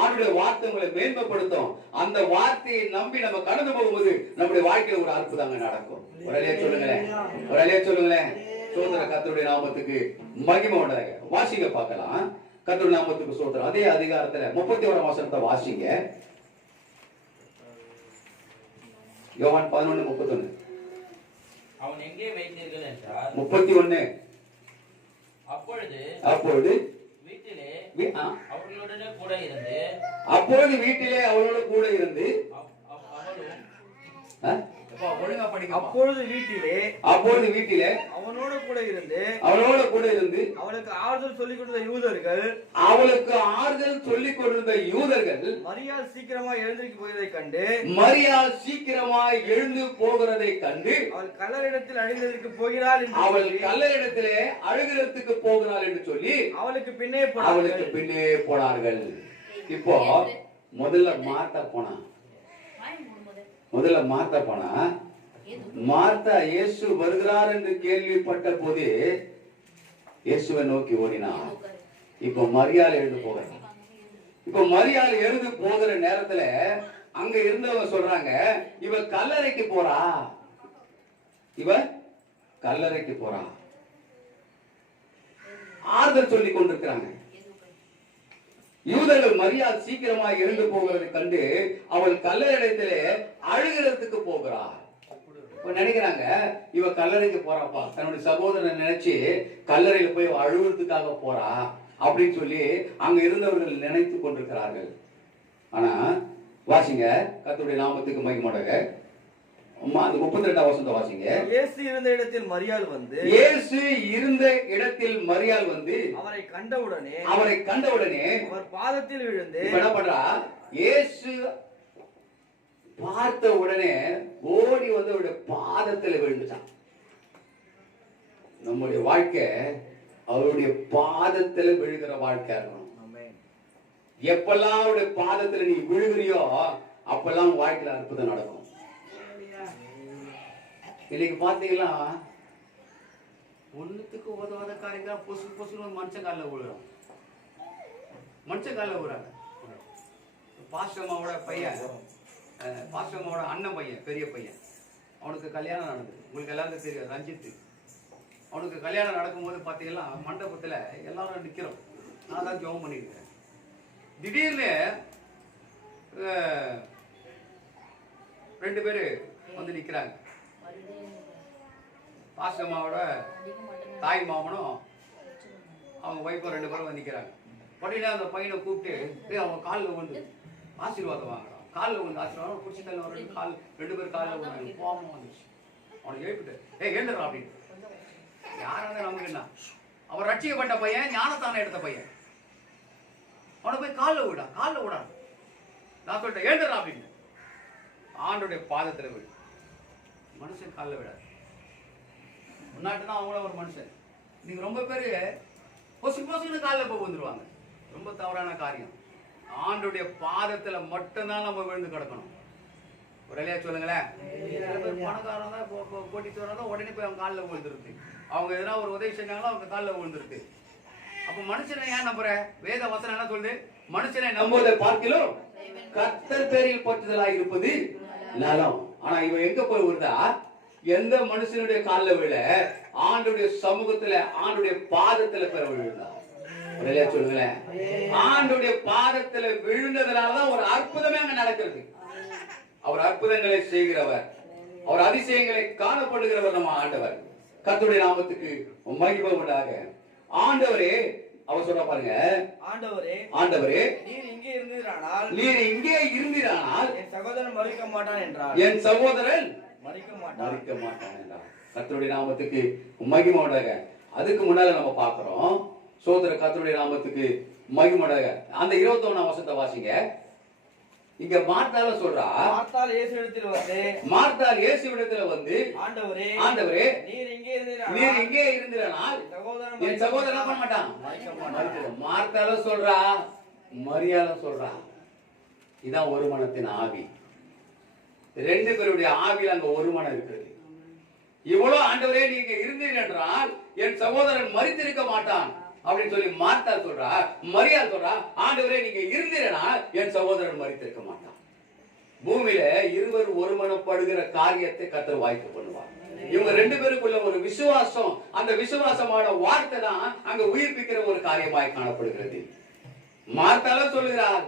ஆண்டுடைய வார்த்தை உங்களை மேன்மைப்படுத்தும். அந்த வார்த்தையை நம்பி நம்ம கடந்து போகும்போது நம்முடைய வாழ்க்கையில ஒரு அற்புதங்க நடக்கும். ஒரு அலையா சொல்லுங்களேன். ஒரு அலையா சொல்லுங்களேன். சோதர கர்த்தருடைய நாமத்துக்கு மகிமை உண்டாக. வாசிங்க பார்க்கலாம். கர்த்தருடைய நாமத்துக்கு சோதரம். அதே அதிகாரத்துல 31 வசனத்தை வாசிங்க. யோவான் 11:31. அவன் எங்கே வைத்தீர்கள் என்றார். 31. அப்பொழுது வீட்டிலே அவர்களுடனே கூட இருந்து அப்பொழுது வீட்டிலே அவளோடு கூட இருந்து ஒழுங்கா படிக்க. அப்பொழுது வீட்டிலே அவனோடு கூட இருந்து அவளுக்கு ஆறுதல் சொல்லிக் கொண்டிருந்த யூதர்கள் மரியாள் சீக்கிரமாக எழுந்து போகிறதை கண்டு அவள் கல்லறையிடத்தில் அழுகிறதற்கு போகிறாள் என்று சொல்லி அவளுக்கு பின்னே போனார்கள். இப்போ முதல்ல மார்த்தா போனா மார்த்தா இயேசு வருகிறார் என்று கேள்விப்பட்ட போது இயேசுவை நோக்கி ஓடினார். இப்போ மரியாள் எழுந்து போகிற நேரத்துல அங்க இருந்தவங்க சொல்றாங்க, இவ கல்லறைக்கு போறா. ஆறுதல் சொல்லிக் கொண்டிருக்கிறாங்க. யூதர்கள் மரியாள் சீக்கிரமாக எழுந்து போகிறதை கண்டு அவள் கல்லறையிடத்திலே அழுகிறதுக்கு போகிறார். நினைக்கிறாங்க, இவ கல்லறைக்கு போறாப்பா, தன்னுடைய சகோதரன் நினைச்சு கல்லறையில போய் அழுகிறதுக்காக போறா அப்படின்னு சொல்லி அங்க இருந்தவர்கள் நினைத்து கொண்டிருக்கிறார்கள். ஆனா வாசிங்க, கர்த்தருடைய நாமத்துக்கு மகிமையாக. 32 வசனத்தை வாசிங்க. இயேசு இருந்த இடத்தில் மரியாள் வந்து அவரை கண்டவுடனே அவர் பாதத்தில் விழுந்து என்ன பண்றா? இயேசு பார்த்த உடனே ஓடி வந்து அவருடைய பாதத்தில் விழுந்துட்டான். நம்முடைய வாழ்க்கை அவருடைய பாதத்தில் விழுகிற வாழ்க்கையா இருக்கணும். எப்பெல்லாம் அவருடைய பாதத்தில் நீ விழுகிறியோ அப்பெல்லாம் வாழ்க்கையில அற்புதம் நடக்கும். இன்னைக்கு பாத்தீங்களா, ஒண்ணுத்துக்கு உதவாத காரியங்களா பொசுன்னு மனுஷன் காலில் விழுறாங்க. பாஸ்டமாவோட பையன், பாஸ்டமாவோட அண்ணன் பையன், பெரிய பையன், அவனுக்கு கல்யாணம் நடந்தது. உங்களுக்கு எல்லாருக்கும் தெரியும், ரஞ்சித். அவனுக்கு கல்யாணம் நடக்கும்போது பாத்தீங்கன்னா மண்டபத்துல எல்லாரும் நிக்கிறோம். நான் தான் ஜெபம் பண்ணிருக்கேன். திடீர்னு 2 பேரு வந்து நிக்கிறாங்க. பாஸ்டமாவோட தாய் மாமனும் அவங்க வைஃபும் 2 பேரும் வந்து நிக்கிறாங்க. உடனே அந்த பையனை கூப்பிட்டு அவங்க காலில் வந்து ஆசீர்வாதம் வாங்குறான். காலில் வந்து ஆசீர்வாதம் பிடிச்சி தள்ள 2 பேர் காலில் வந்து கோபம் வந்துச்சு. அவனை எழுப்பிட்டு எழுந்துடுறான் அப்படின்னு. யாராவது நமக்கு என்ன, அவன் ரட்சிக்கப்பட்ட பையன், ஞானத்தான எடுத்த பையன். அவனை போய் காலில் விடான். நான் சொல்லிட்டேன் எழுந்துடுறான் அப்படின்னு. ஆண்டுடைய பாதத்தில் விடு. மனுஷன் காலில் விடாது. முன்னாட்டுதான் அவங்கள ஒரு மனுஷன். நீங்க ரொம்ப பேரு பொசுன்னு காலில் போய் வந்துருவாங்க. ரொம்ப தவறான காரியம். ஆண்டுடைய பாதத்துல மட்டும்தான் நம்ம விழுந்து கிடக்கணும். ஒரு இல்லையா சொல்லுங்களேன். பணக்காரன் தான் கோட்டீஸ்வரன் தான் உடனே போய் அவங்க காலில் விழுந்துருது. அவங்க எதனா ஒரு உதவி செஞ்சாங்களோ அவங்க காலில் விழுந்துருது. அப்ப மனுஷனை ஏன் நம்புற? வேத வசனம் என்ன சொல்லுது? மனுஷனை நம்புவதை பார்க்கிலும் கர்த்தர் பேரில் பற்றுதலாக இருப்பது நலம். ஆனா இவன் எங்க போய் விழுதா? எந்த மனுஷனுடைய காலில் விழ? ஆண்டுடைய சமூகத்துல, ஆண்டுடைய பாதத்துல பெற விழுந்தா. சொல்லுங்களேன். ஆண்டுடைய பாதத்துல விழுந்ததுனாலதான் ஒரு அற்புதமே அங்க நடக்கிறது. அவர் அற்புதங்களை செய்கிறவர், அவர் அதிசயங்களை காணப்படுகிறவர் நம்ம ஆண்டவர். கர்த்தருடைய நாமத்துக்கு மகிமை உண்டாக. ஆண்டவரே, அவர் சொல்ற பாருங்க, ஆண்டவரே நீர் இங்கே இருந்தீரானால் என் சகோதரன் மரிக்க மாட்டான் என்றார். மரிக்க மாட்டான் என்றார். கர்த்தருடைய நாமத்துக்கு மகிமை உண்டாக. அதுக்கு முன்னால நம்ம பார்க்கிறோம், சோதர கர்த்தருடைய நாமத்துக்கு மகிமை உண்டாக. அந்த 21ஆம் வசனத்தை வாசிங்க. இங்க மார்த்தால சொல்றா, மார்த்தாள் இயேசுவிடத்தில் வந்து ஆண்டவரே நீர் இங்கே இருந்தீரானால் என் சகோதரன் பண்ண மாட்டான். மார்த்தால சொல்றா, மரியாதை சொல்றா. இதான் ஒரு மனத்தின் ஆவி. ரெண்டு பேருடைய ஆவியில் அங்க ஒரு மனம் இருக்கிறது. இவ்வளவு ஆண்டவரே நீங்க இருந்தீர்கள் என்றால் என் சகோதரன் மரித்திருக்க மாட்டான் அப்படின்னு சொல்லி மார்த்தா சொல்றா. மரியாள் சொல்றா, ஆண்டவரே நீங்க இருந்தீங்கன்னா என் சகோதரன் மரித்திருக்க மாட்டான். பூமியில இருவர் ஒருமனப்படுகிற காரியத்தை கர்த்தர் வாய்ப்பு பண்ணுவார். இவங்க ரெண்டு பேருக்குள்ள ஒரு விசுவாசம், அந்த விசுவாசமான வார்த்தை தான் அங்க உயிர்ப்பிக்கிற ஒரு காரியமாய் காணப்படுகிறது. மார்த்தாலும் சொல்லுகிறார்,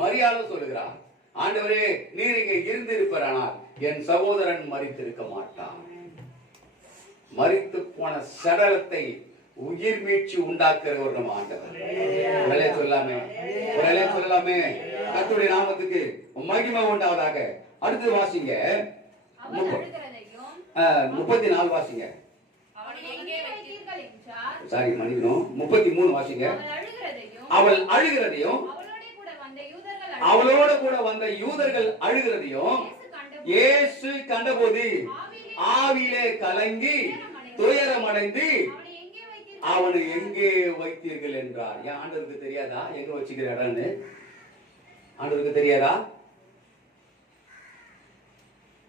மரியாளும் சொல்லுகிறார், ஆண்டவரே நீர் இங்க இருந்திருப்பானால் என் சகோதரன் மரித்திருக்க மாட்டான். மரித்து போன சடலத்தை உயிர் மீட்சி உண்டாக்குற ஒரு நம்ம ஆண்டவர். உடலே சொல்லாமே, உடலே சொல்லாமே. கர்த்தருடைய நாமத்துக்கு மகிமை உண்டாவதாக. அடுத்து வாசிங்க, 34 வாசிங்க. சாரி மன்னிக்கணும், 33 வாசிங்க. அவள் அழுகிறதையும் அவளோட கூட வந்த யூதர்கள் அழுகிறதையும் இயேசு கண்டபோது ஆவியிலே கலங்கி துயரமடைந்து அவனை எங்கே வைத்தீர்கள் என்றார். ஏன் ஆண்டவருக்கு தெரியாதா எங்க வச்சுக்கிற இடம்னு? ஆண்டவருக்கு தெரியாதா?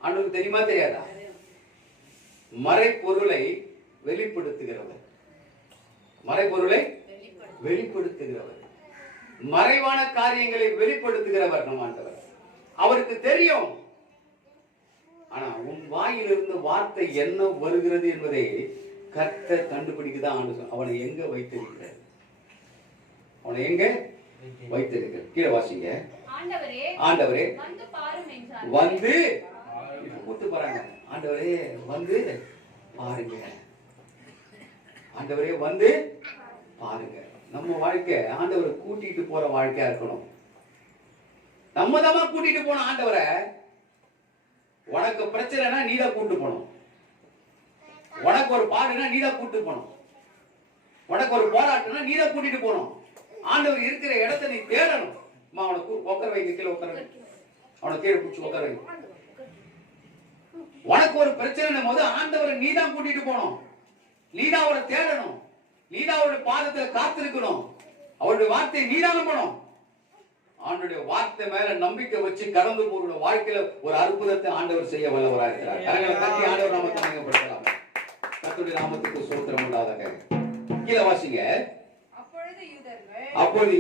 ஆண்டவருக்கு தெரியுமா தெரியாதா? மறைப்பொருளை வெளிப்படுத்துகிறவர், மறைப்பொருளை வெளிப்படுத்துகிறவர், மறைவான காரியங்களை வெளிப்படுத்துகிறவர் நம் ஆண்டவர். அவருக்கு தெரியும். ஆனா உன் வாயிலிருந்து வார்த்தை என்ன வருகிறது என்பதை கர்த்தர் கண்டுபிடிக்குதான். அவனை எங்க வைத்திருக்கிறார், அவனை எங்க வைத்திருக்கிறார்? கீழே வாசிங்க. ஆண்டவரே வந்து கூட்டு போறாங்க. ஆண்டவரே வந்து பாருங்க, ஆண்டவரே வந்து பாருங்க. நம்ம வாழ்க்கை ஆண்டவரை கூட்டிட்டு போற வாழ்க்கையா இருக்கணும். நம்ம தான் கூட்டிட்டு போன ஆண்டவரை. உனக்கு பிரச்சனைனா நீதான் கூட்டு போனோம், உனக்கு ஒரு பாடுனா நீதான் கூட்டு போனோம், உனக்கு ஒரு போராட்டம்னா நீதான் கூட்டிட்டு போனோம். ஆண்டவர் இருக்கிற இடத்தை நீ தேடணும். அவனுக்கு உட்கார வைங்க, கீழே உட்கார வை, அவனை கீழே பிடிச்சி உட்கார வை. உனக்கு ஒரு பிரச்சனை போது ஆண்டவரை நீதான் கூட்டிட்டு போனோம், நீதான் அவரை தேடணும், நீதான் அவருடைய பாதத்தை காத்திருக்கணும், அவருடைய வார்த்தையை நீதான் நம்பணும். ஆண்டவருடைய வார்த்தை மேல நம்பிக்கை வச்சு கடந்து போகிற வாழ்க்கையில ஒரு அற்புதத்தை ஆண்டவர் செய்ய வல்லவராக இருக்கிறார். கரங்களை தட்டி ஆண்டவர் நாமத்தை மகிமைப்படுத்தலாம். கர்த்தருடைய நாமத்துக்கு ஸ்தோத்திரம் உண்டாவதாக. கீழே வாசிங்க. அப்பொழுது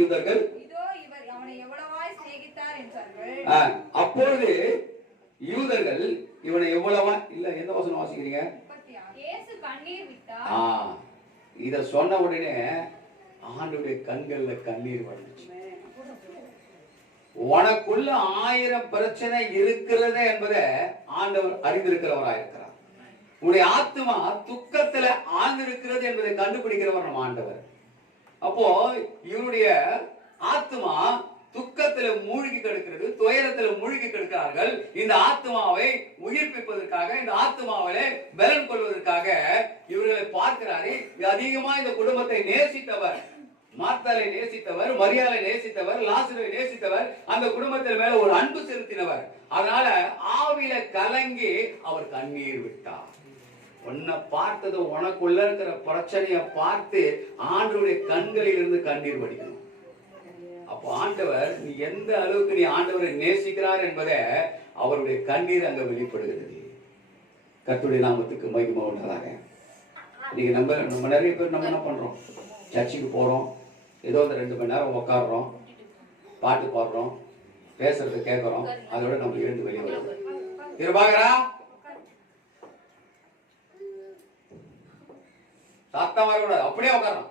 யூதர்கள் இதோ இவர் அவனை எவ்வளவாய் சிநேகித்தார் என்றார்கள். அப்பொழுது யூதர்கள் இவனை எவ்வளவா இல்ல, எந்த வசனம் வாசிக்கிறீங்க? இயேசு கண்ணீர் விட்டார். இத சொன்ன உடனே ஆண்டவருடைய கண்கள்ல கண்ணீர் வந்துச்சு. உனக்குள்ள 1000 பிரச்சனை இருக்கிறது என்பதை ஆண்டவர் அறிந்திருக்கிறவராயிருக்கிறார். உன்னுடைய ஆத்மா துக்கத்துல ஆழ்ந்திருக்கிறது என்பதை கண்டுபிடிக்கிறவர் நம்ம ஆண்டவர். அப்போ இவருடைய ஆத்மா துக்கத்துல மூழ்கி கிடக்கிறது, துயரத்துல மூழ்கி கிடக்கிறார்கள். இந்த ஆத்மாவை உயிர்ப்பிப்பதற்காக, இந்த ஆத்மாவிலே பலன் கொள்வதற்காக இவர்களை பார்க்கிறாரு. அதிகமா இந்த குடும்பத்தை நேசித்தவர், மார்த்தாளை நேசித்தவர், மரியாளை நேசித்தவர், லாசருவை நேசித்தவர், அந்த குடும்பத்தின் மேல ஒரு அன்பு செலுத்தினவர். அதனால ஆவியில கலங்கி அவர் கண்ணீர் விட்டார். உன்னை பார்த்தது, உனக்குள்ள இருக்கிற பிரச்சனைய பார்த்து ஆண்டவருடைய கண்களில் இருந்து கண்ணீர் வடிக்கணும். அப்போ ஆண்டவர் நீ எந்த அளவுக்கு நீ ஆண்டவரை நேசிக்கிறார் என்பதை அவருடைய கண்ணீர் அங்க வெளிப்படுகிறது. கர்த்தருடைய நாமத்துக்கு மகிமை உண்டாதாக. நீங்க நம்ம நிறைய பேர் நம்ம என்ன பண்றோம், சர்ச்சுக்கு போறோம், ஏதோ அந்த 2 மணி நேரம் உட்காடுறோம், பாட்டு பாடுறோம், பேசுறத கேட்கிறோம், அதோட நம்ம இருந்து வெளியே வரோம். இருபாகரா சத்தம் வரக்கூடாது, அப்படியே உட்காரோம்.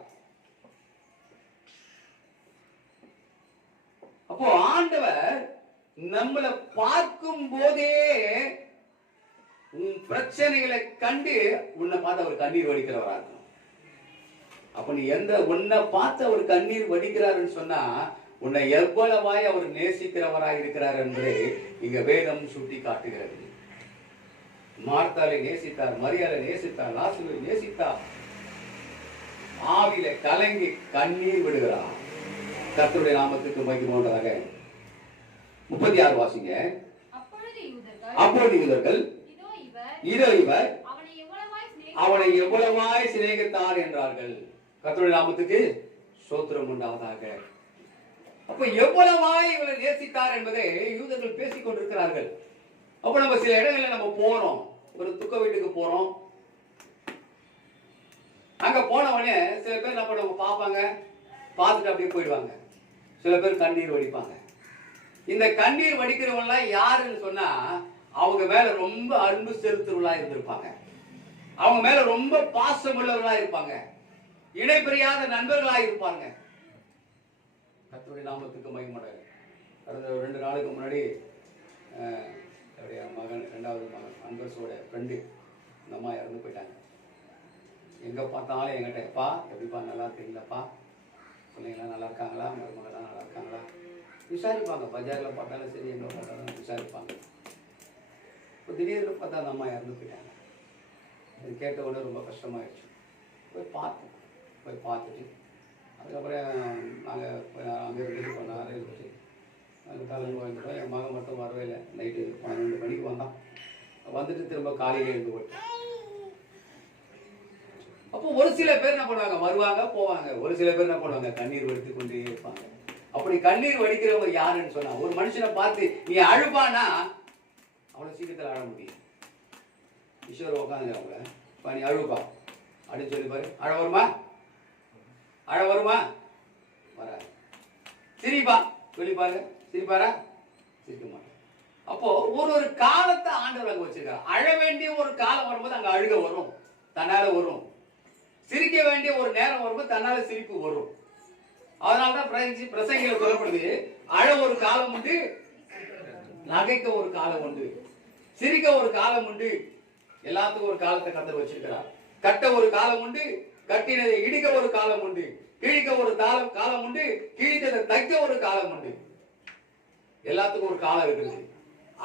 அப்போ ஆண்டவர் நம்மளை பார்க்கும் போதே உன் பிரச்சனைகளை கண்டு உன்னை பார்த்து அவர் கண்ணீர் வடிக்கிறவரா இருக்கணும். அப்ப நீ உன்னை பார்த்து அவர் கண்ணீர் வடிக்கிறாருன்னு சொன்னா உன்னை எவ்வளவாய் அவர் நேசிக்கிறவராய் இருக்கிறார் என்று இங்க வேதம் சுட்டி காட்டுகிறது. மார்த்தாளை நேசித்தார், மரியாளை நேசித்தார், லாசருவை நேசித்தார். ஆவியில கலங்கி கண்ணீர் விடுகிறார். கர்த்தருடைய நாமத்துக்கு மகிமை உண்டாக. 36 வாசிங்க. அப்பொழுது யூதர்கள் இதோ இவர் அவனை எவ்வளவாய் சிநேகித்தார் என்றார்கள். கர்த்தருடைய நாமத்துக்கு ஸ்தோத்திரம் உண்டாவதாக. அப்ப எவ்வளவாய் இவரை நேசித்தார் என்பதை யூதர்கள் பேசிக் கொண்டிருக்கிறார்கள். அப்ப நம்ம சில இடங்கள்ல நம்ம போறோம், ஒரு துக்க வீட்டுக்கு போறோம். அங்க போன உடனே சில பேர் நம்ம பார்ப்பாங்க, பார்த்துட்டு அப்படியே போயிடுவாங்க. சில பேர் கண்ணீர் வடிப்பாங்க. இந்த கண்ணீர் வடிக்கிறவங்க யாருன்னு சொன்னா அவங்க மேல ரொம்ப அன்பு செலுத்துறவங்களா இருந்திருப்பாங்க, அவங்க மேல ரொம்ப பாசம் உள்ளவர்களா இருப்பாங்க, இணை பிரியாத நண்பர்களா இருப்பாங்க. கர்த்தருடைய நாமத்துக்கு மகிமை. கடந்த 2 நாளுக்கு முன்னாடி என்னுடைய மகன், 2வது மகன் அன்பர்ஸோட ஃப்ரெண்டு, இந்த அம்மா இறந்து போயிட்டாங்க. எங்க பார்த்தாலும் என்கிட்ட, எப்பா எப்படிப்பா நல்லா இருக்கீங்களாப்பா, பிள்ளைங்களாம் நல்லா இருக்காங்களா, மருமகள்லாம் நல்லா இருக்காங்களா விசாரிப்பாங்க. பஜாரில் பார்த்தாலும் சரி, எங்கே பார்த்தாலும் விசாரிப்பாங்க. இப்போ திடீர்னு பார்த்தா அந்த அம்மா இறந்து போயிட்டாங்க. இது கேட்ட உடனே ரொம்ப கஷ்டமாயிடுச்சு. போய் பார்த்துட்டு அதுக்கப்புறம் நாங்கள் அங்கே இருந்துட்டு பண்ணாரு இருந்துட்டு நாங்கள் காலையில் வந்துட்டோம். என் மகன் மட்டும் வரவே இல்லை. நைட்டு 12 மணிக்கு வந்தான். வந்துட்டு திரும்ப காலையில் எழுந்து போயிட்டேன். அப்போ ஒரு சில பேர் என்ன பண்ணுவாங்க, வருவாங்க போவாங்க. ஒரு சில பேர் என்ன பண்ணுவாங்க, கண்ணீர் வடித்து கொண்டே இருப்பாங்க. அப்படி கண்ணீர் வடிக்கிறவங்க யாருன்னு சொன்னா, ஒரு மனுஷனை பார்த்து நீ அழுப்பானா அவ்வளவு சீக்கிரத்தில் அழ முடியும். ஈஸ்வர உட்காந்து அவங்கள நீ அழுப்பா அப்படின்னு சொல்லி பாரு, அழ வருமா? அழ வருமா? வராது. சிரிப்பா சொல்லி பாரு, சிரிப்பாரா? சிரிக்க மாட்டேன். அப்போ ஒரு காலத்தை ஆண்டவர் அங்க வச்சிருக்காரு. அழ வேண்டிய ஒரு காலம் வரும்போது அங்க அழுக வரும், தன்னால வரும். சிரிக்க வேண்டிய ஒரு நேரம் வரும்போது தன்னால சிரிப்பு வரும். அதனால்தான் பிரசங்கில சொல்லப்படுது, அழ ஒரு காலம் உண்டு, நகைக்க ஒரு காலம் உண்டு, சிரிக்க ஒரு காலம் உண்டு. எல்லாத்துக்கும் ஒரு காலத்தை கர்த்தர் வச்சிருக்கிறார். கட்ட ஒரு காலம் உண்டு, கட்டினதை இடிக்க ஒரு காலம் உண்டு, கிழிக்க ஒரு காலம் உண்டு, கிழித்ததை தைக்க ஒரு காலம் உண்டு. எல்லாத்துக்கும் ஒரு காலம் இருக்குது.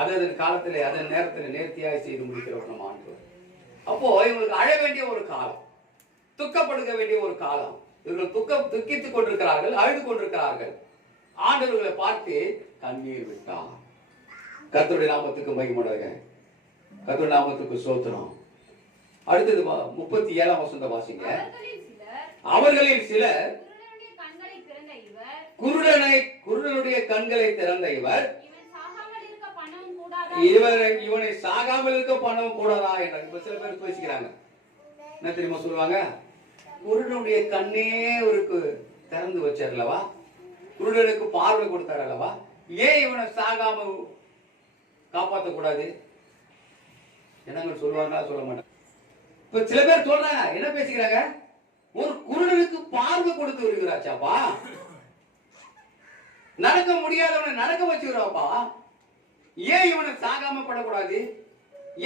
அதன் காலத்துல அதன் நேரத்துல நேர்த்தியாய் செய்து முடிக்கிறவர் நம்ம ஆண்டவர். அப்போ இவங்களுக்கு அழ வேண்டிய ஒரு காலம், துக்கப்படுத்த வேண்டிய ஒரு காலம். இவர்கள் துக்கித்துக் கொண்டிருக்கிறார்கள், அழுது கொண்டிருக்கிறார்கள். ஆண்டவர்களை பார்த்து கண்ணீர் விட்டார். கர்த்தருடைய நாமத்துக்கு மகிமையாக, கர்த்தருடைய நாமத்துக்கு ஸ்தோத்திரம். அடுத்தது 37ஆம் வசனத்தை வாசிங்க. அவர்களில் சிலர் குருடனுடைய கண்களை திறந்த இவர் இவனை சாகாமல் இருக்க பண்ணவும் கூடாதா என்றார். இப்ப சில பேர் பேசிக்கிறாங்க, என்ன தெரியுமா சொல்லுவாங்க, குருடனுடைய கண்ணே அவருக்கு திறந்து வச்சார் அல்லவா, குருடனுக்கு பார்வை கொடுத்தார் அல்லவா, ஏன் இவனை சாகாம காப்பாற்ற கூடாது? என்னங்க சொல்லுவாங்களா, சொல்ல மாட்டாங்க. இப்ப சில பேர் சொல்றாங்க, என்ன பேசிக்கிறாங்க, ஒரு குருடனுக்கு பார்வை கொடுத்து வருகிறாச்சாப்பா, நடக்க முடியாதவனை நடக்க வச்சுக்கிறாப்பா, ஏன் இவனை சாகாம படக்கூடாது,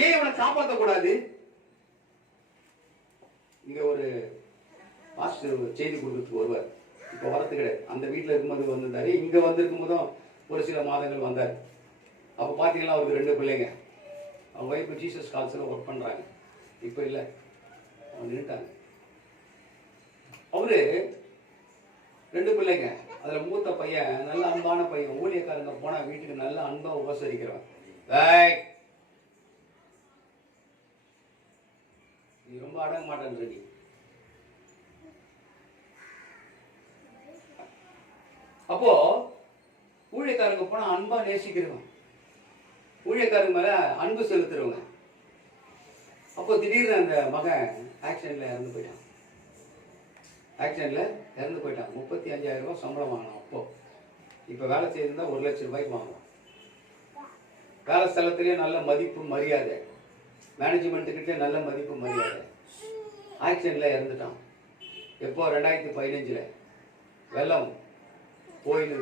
ஏன் இவனை காப்பாற்ற கூடாது? இங்க ஒரு பாஸ்டர் செய்தி கொடுத்துட்டு வருவார். இப்ப வரது கிடையாது, அந்த வீட்டுல இருக்கும்போது வந்திருந்தாரு. இங்க வந்திருக்கும் போதும் ஒரு சில மாதங்கள் வந்தார். அப்ப பாத்தீங்கன்னா அவருக்கு 2 பிள்ளைங்க. அவங்க ஒய்ஃப் ஜீசஸ் கால்ஸ்ல ஒர்க் பண்றாங்க. இப்ப இல்ல, அவங்க நின்றுட்டாங்க. அவரு 2 பிள்ளைங்க, அதுல மூத்த பையன் நல்ல அன்பான பையன், ஊழியக்காரங்க போனா வீட்டுக்கு நல்ல அன்பா உபசரிக்கிறவன். நீ ரொம்ப அடங்க மாட்டேன் ரெடி. அப்போ ஊழியக்காரங்க போனா அன்பா நேசிக்கிறவன், ஊழியக்காரங்க மேல அன்பு செலுத்துறவங்க. அப்போ திடீர்னு அந்த மகன் ஆக்சிடென்ட்ல இறந்து போயிட்டான். 35,000 ரூபாய் சம்பளம் வாங்கினான் அப்போ. இப்ப வேலை செய்திருந்தா 1 லட்சம் ரூபாய்க்கு வாங்கலாம். வேலை ஸ்தலத்திலேயே நல்ல மதிப்பு மரியாதை, மேனேஜ்மெண்ட் கிட்டே நல்ல மதிப்பு மரியாதை. ஆக்சிடென்ட்ல இறந்துட்டான். எப்போ 2015 வெள்ளம் கோயில்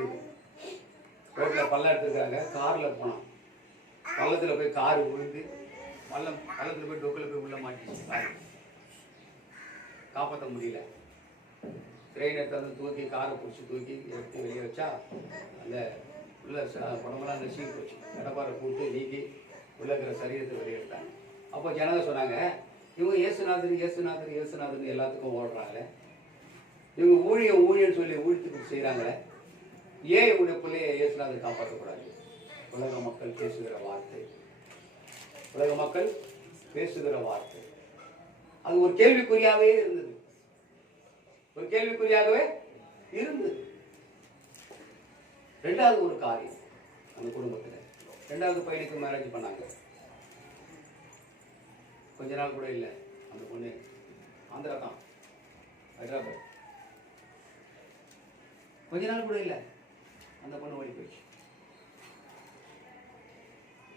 ரோட்ல பள்ளம் எடுத்துருக்காங்க, கார்ல போனான். பள்ளத்துல போய் கார் விழுந்து பள்ளத்துல போய் டொக்குல போய் உள்ள மாட்டிச்சு. காப்பாற்ற முடியல. ட்ரெயின் எடுத்து தூக்கி காரை பிடிச்சி தூக்கி எடுத்து வெளியே வச்சா அந்த உள்ள உடம்பெல்லாம் நெசுங்கி போச்சு. கடப்பாறை கூட்டு நீக்கி உள்ள இருக்கிற சரீரத்தை வெளியே எடுத்தாங்க. அப்போ ஜனங்க சொன்னாங்க, இவங்க இயேசுநாதர் எல்லாத்துக்கும் ஓடுறாங்களே, இவங்க ஊழியன்னு சொல்லி ஊழியத்துக்கு செய்யறாங்களே, ஏன் இவங்க பிள்ளைய இயேசுநாதர் காப்பாற்றக்கூடாது? உலக மக்கள் பேசுகிற வார்த்தை, உலக மக்கள் பேசுகிற வார்த்தை, அது ஒரு கேள்விக்குறியாவே இருந்தது, ஒரு கேள்விக்குறியாகவே இருந்தது. ரெண்டாவது ஒரு காரியம் அந்த குடும்பத்துல, ரெண்டாவது பையனுக்கு மேரேஜ் பண்ணாங்க. கொஞ்ச நாள் கூட இல்லை, அந்த பொண்ணு ஆந்திரா தான், ஹைதராபாத். கொஞ்ச நாள் கூட இல்லை, அந்த பொண்ணு ஓடி போயிடுச்சு.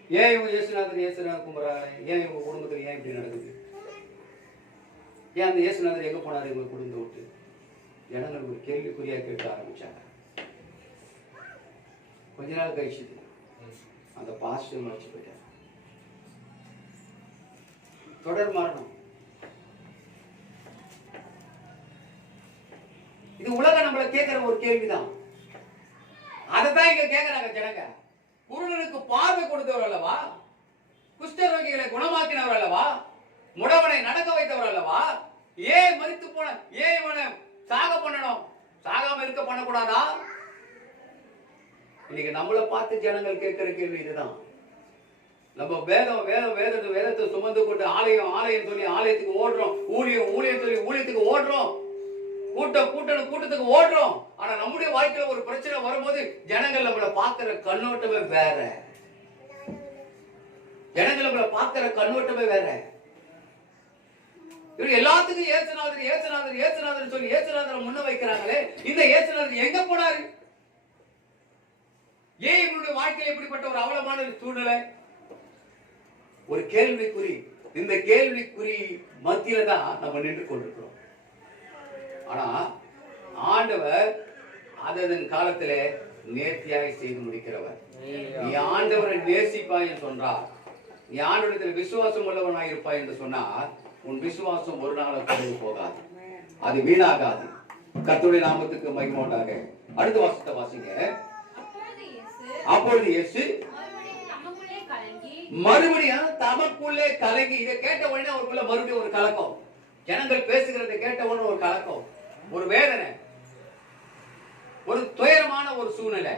ஏன் இவங்க இயேசுநாதர் கும்பிட்றாங்க? ஏன் இவங்க குடும்பத்தில் ஏன் இப்படி நடக்குது? ஏன் அந்த இயேசுநாதர் எங்க போனாரு இவங்க குடும்பத்தை விட்டு? ஜனங்கள் ஒரு கேள்விக்குறியா கேட்க ஆரம்பிச்சாங்க. கொஞ்ச நாள் கழிச்சு அந்த பாஸ்டர் மறைச்சு போயிட்டார். தொடர் மரணம். இது உலகம் நம்மள கேட்கிற ஒரு கேள்விதான். அதைத்தான் இங்க கேட்கிறாங்க ஜனங்க. குருடனுக்கு பார்வை கொடுத்தவர் அல்லவா, குஷ்டரோகிகளை குணமாக்கினவர் அல்லவா, முடவனை நடக்க வைத்தவர் அல்லவா, ஏன் மரித்து போன, ஏன் இவனை சாக பண்ணணும், சாகாம இருக்க பண்ணக்கூடாதா? இன்னைக்கு நம்மளை பார்த்து ஜனங்கள் கேட்கிற கேள்வி இதுதான். நம்ம வேதத்தை சுமந்து கொண்டு ஆலயம் சொல்லி ஆலயத்துக்கு ஓடுறோம், ஊழியம் சொல்லி ஊழியத்துக்கு ஓடுறோம், கூட்டத்துக்கு ஓடுறோம். ஆனா நம்முடைய வாழ்க்கையில ஒரு பிரச்சனை வரும்போது ஜனங்கள் நம்மளை பார்க்கிற கண்ணோட்டமே வேற. ஜனங்கள் நம்மளை பார்க்கிற கண்ணோட்டமே வேற. இவரு எல்லாத்துக்கும் ஏசுநாதர் சொல்லி ஏசுநாதரை முன்ன வைக்கிறாங்களே, இந்த ஏசுநாதர் எங்க போனாரு? ஏன் இவருடைய வாழ்க்கையில் எப்படிப்பட்ட ஒரு அவலமான சூழ்நிலை? ஒரு கேள்விக்குறி. இந்த கேள்விக்குறி மத்தியில தான் நம்ம நின்று கொண்டிருக்கிறோம். ஆனா ஆண்டவர் அதன் காலத்திலே நேர்த்தியாக செய்து முடிக்கிறவர். நீ ஆண்டவரை நேசிப்பாய் என்று சொன்னார், நீ ஆண்டவரிடத்தில் விசுவாசம் உள்ளவனாய் இருப்பாய் என்று சொன்னார், உன் விசுவாசம் ஒரு நாள் குறைந்து போகாது, அது வீணாகாது. கர்த்தருடைய நாமத்துக்கு மகிமை உண்டாக. அடுத்த வாசத்தை வாசிங்க. அப்பொழுது இயேசு மறுபடியும் தமக்குள்ளே கலங்கி, இதை கேட்ட உடனே அவருக்குள்ள மறுபடியும் ஒரு கலக்கம். ஜனங்கள் பேசுகிறதை கேட்ட உடனே ஒரு கலக்கம், ஒரு வேதனை, ஒரு துயரமான ஒரு சூழ்நிலை.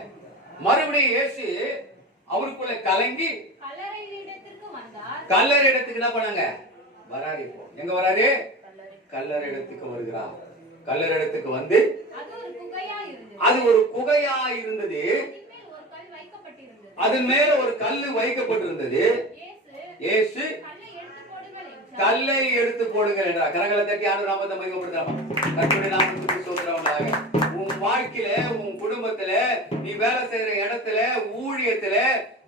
மறுபடியும் இயேசு அவருக்குள்ள கலங்கி கல்லறை இடத்துக்கு என்ன பண்ணாங்க? வராரு. இப்போ எங்க வராரு? கல்லறை இடத்துக்கு வருகிறார். கல்லறை இடத்துக்கு வந்து அது ஒரு குகையா இருந்தது, அதன் மேல ஒரு கல்லு வைக்கப்பட்டிருந்தது. இயேசு கல்லை எடுத்து போடுங்கள் என்றார். கரங்களை தட்டி ஆண்டவர் நாமத்தை மகிமைப்படுத்தலாமா? கர்த்தருடைய நாமத்துக்கு ஸ்தோத்திரம். உன் வாழ்க்கையில, உன் குடும்பத்துல, நீ வேலை செய்யற இடத்துல, ஊழியத்துல,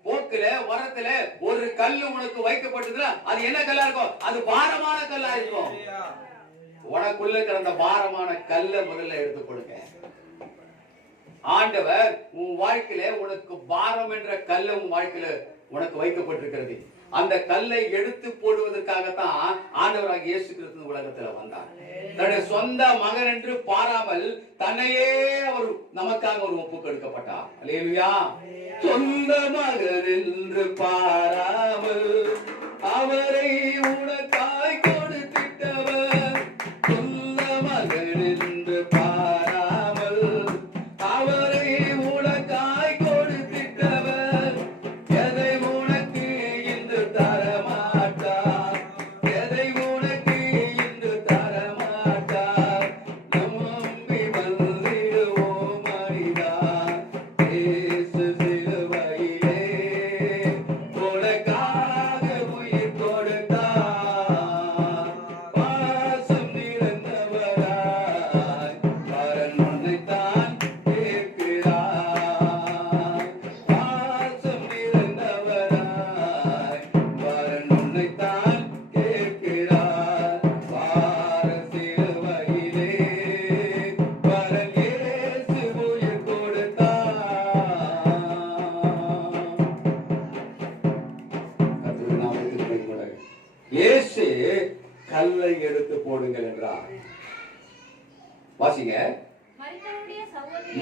போக்குல, வரத்துல ஒரு கல்லு உனக்கு வைக்கப்பட்டதுன்னா அது என்ன கல்லா இருக்கும்? அது பாரமான கல்லா இருக்கும். உனக்குள்ள கிடந்த பாரமான கல்லை முதல்ல எடுத்து கொடுங்க. ஆண்டவர் உன் வாழ்க்கையில உனக்கு பாரம் என்ற கல்லை உன் வாழ்க்கையில உனக்கு வைக்கப்பட்டிருக்கிறது. அந்த கல்லை எடுத்து போடுவதற்காகத்தான் ஆண்டவராகிய இயேசு கிறிஸ்து உலகத்துல வந்தார். தன்னுடைய சொந்த மகன் என்று பாராமல் தன்னையே அவர் நமக்காக ஒரு ஒப்பு கொடுக்கப்பட்டார். அல்லேலூயா. சொந்த மகன் என்று பாராமல் அவரை உனக்காய் கொடுத்திட்டவர், சொந்த மகன் என்று பாராமல் அவரை உனக்காய் கொடுத்திட்டவர், எதை உனக்கு இன்று தரமாட்டார், எதை உனக்கு இன்று தரமாட்டார். நம்பி வந்திடுவோம் மனிதா, இயேசு சிலுவையிலே உனக்காக உயிர் கொடுத்தார். பாசம் நிறைந்தவராய் பரன் உன்னைத்தான் கேட்கிறார். பாசம் நிறைந்தவராய் பரன் உன்னைத்தான் கேட்கிறார். பார சிலுவையிலே பரன் இயேசு உயிர் கொடுத்தார். கர்த்தருடைய நாமத்துக்கு மகிமை. இயேசு கல்லை எடுத்து போடுங்கள் என்றார். வாசிங்க.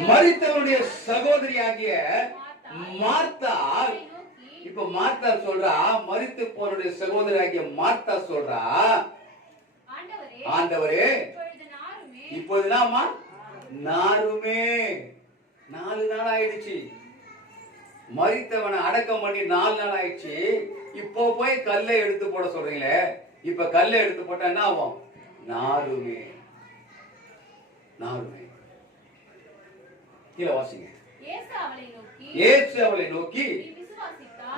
மரித்தவருடைய சகோதரியாகிய மார்த்தாள், இப்ப மார்த்தா சொல்றா, மரித்து போனுடைய சகோதரியாகிய மார்த்தா சொல்றா, ஆண்டவரே இப்பொழுது நாருமே 4 நாள் ஆயிடுச்சு, மரித்தவனை அடக்கம் பண்ணி 4 நாள் ஆயிடுச்சு, இப்போ போய் கல்லை எடுத்து போட சொல்றீங்களே, இப்ப கல்லை எடுத்து போட்டா என்ன ஆகும்? நாருமே. கீழே வாசிங்க. இயேசு அவளை நோக்கி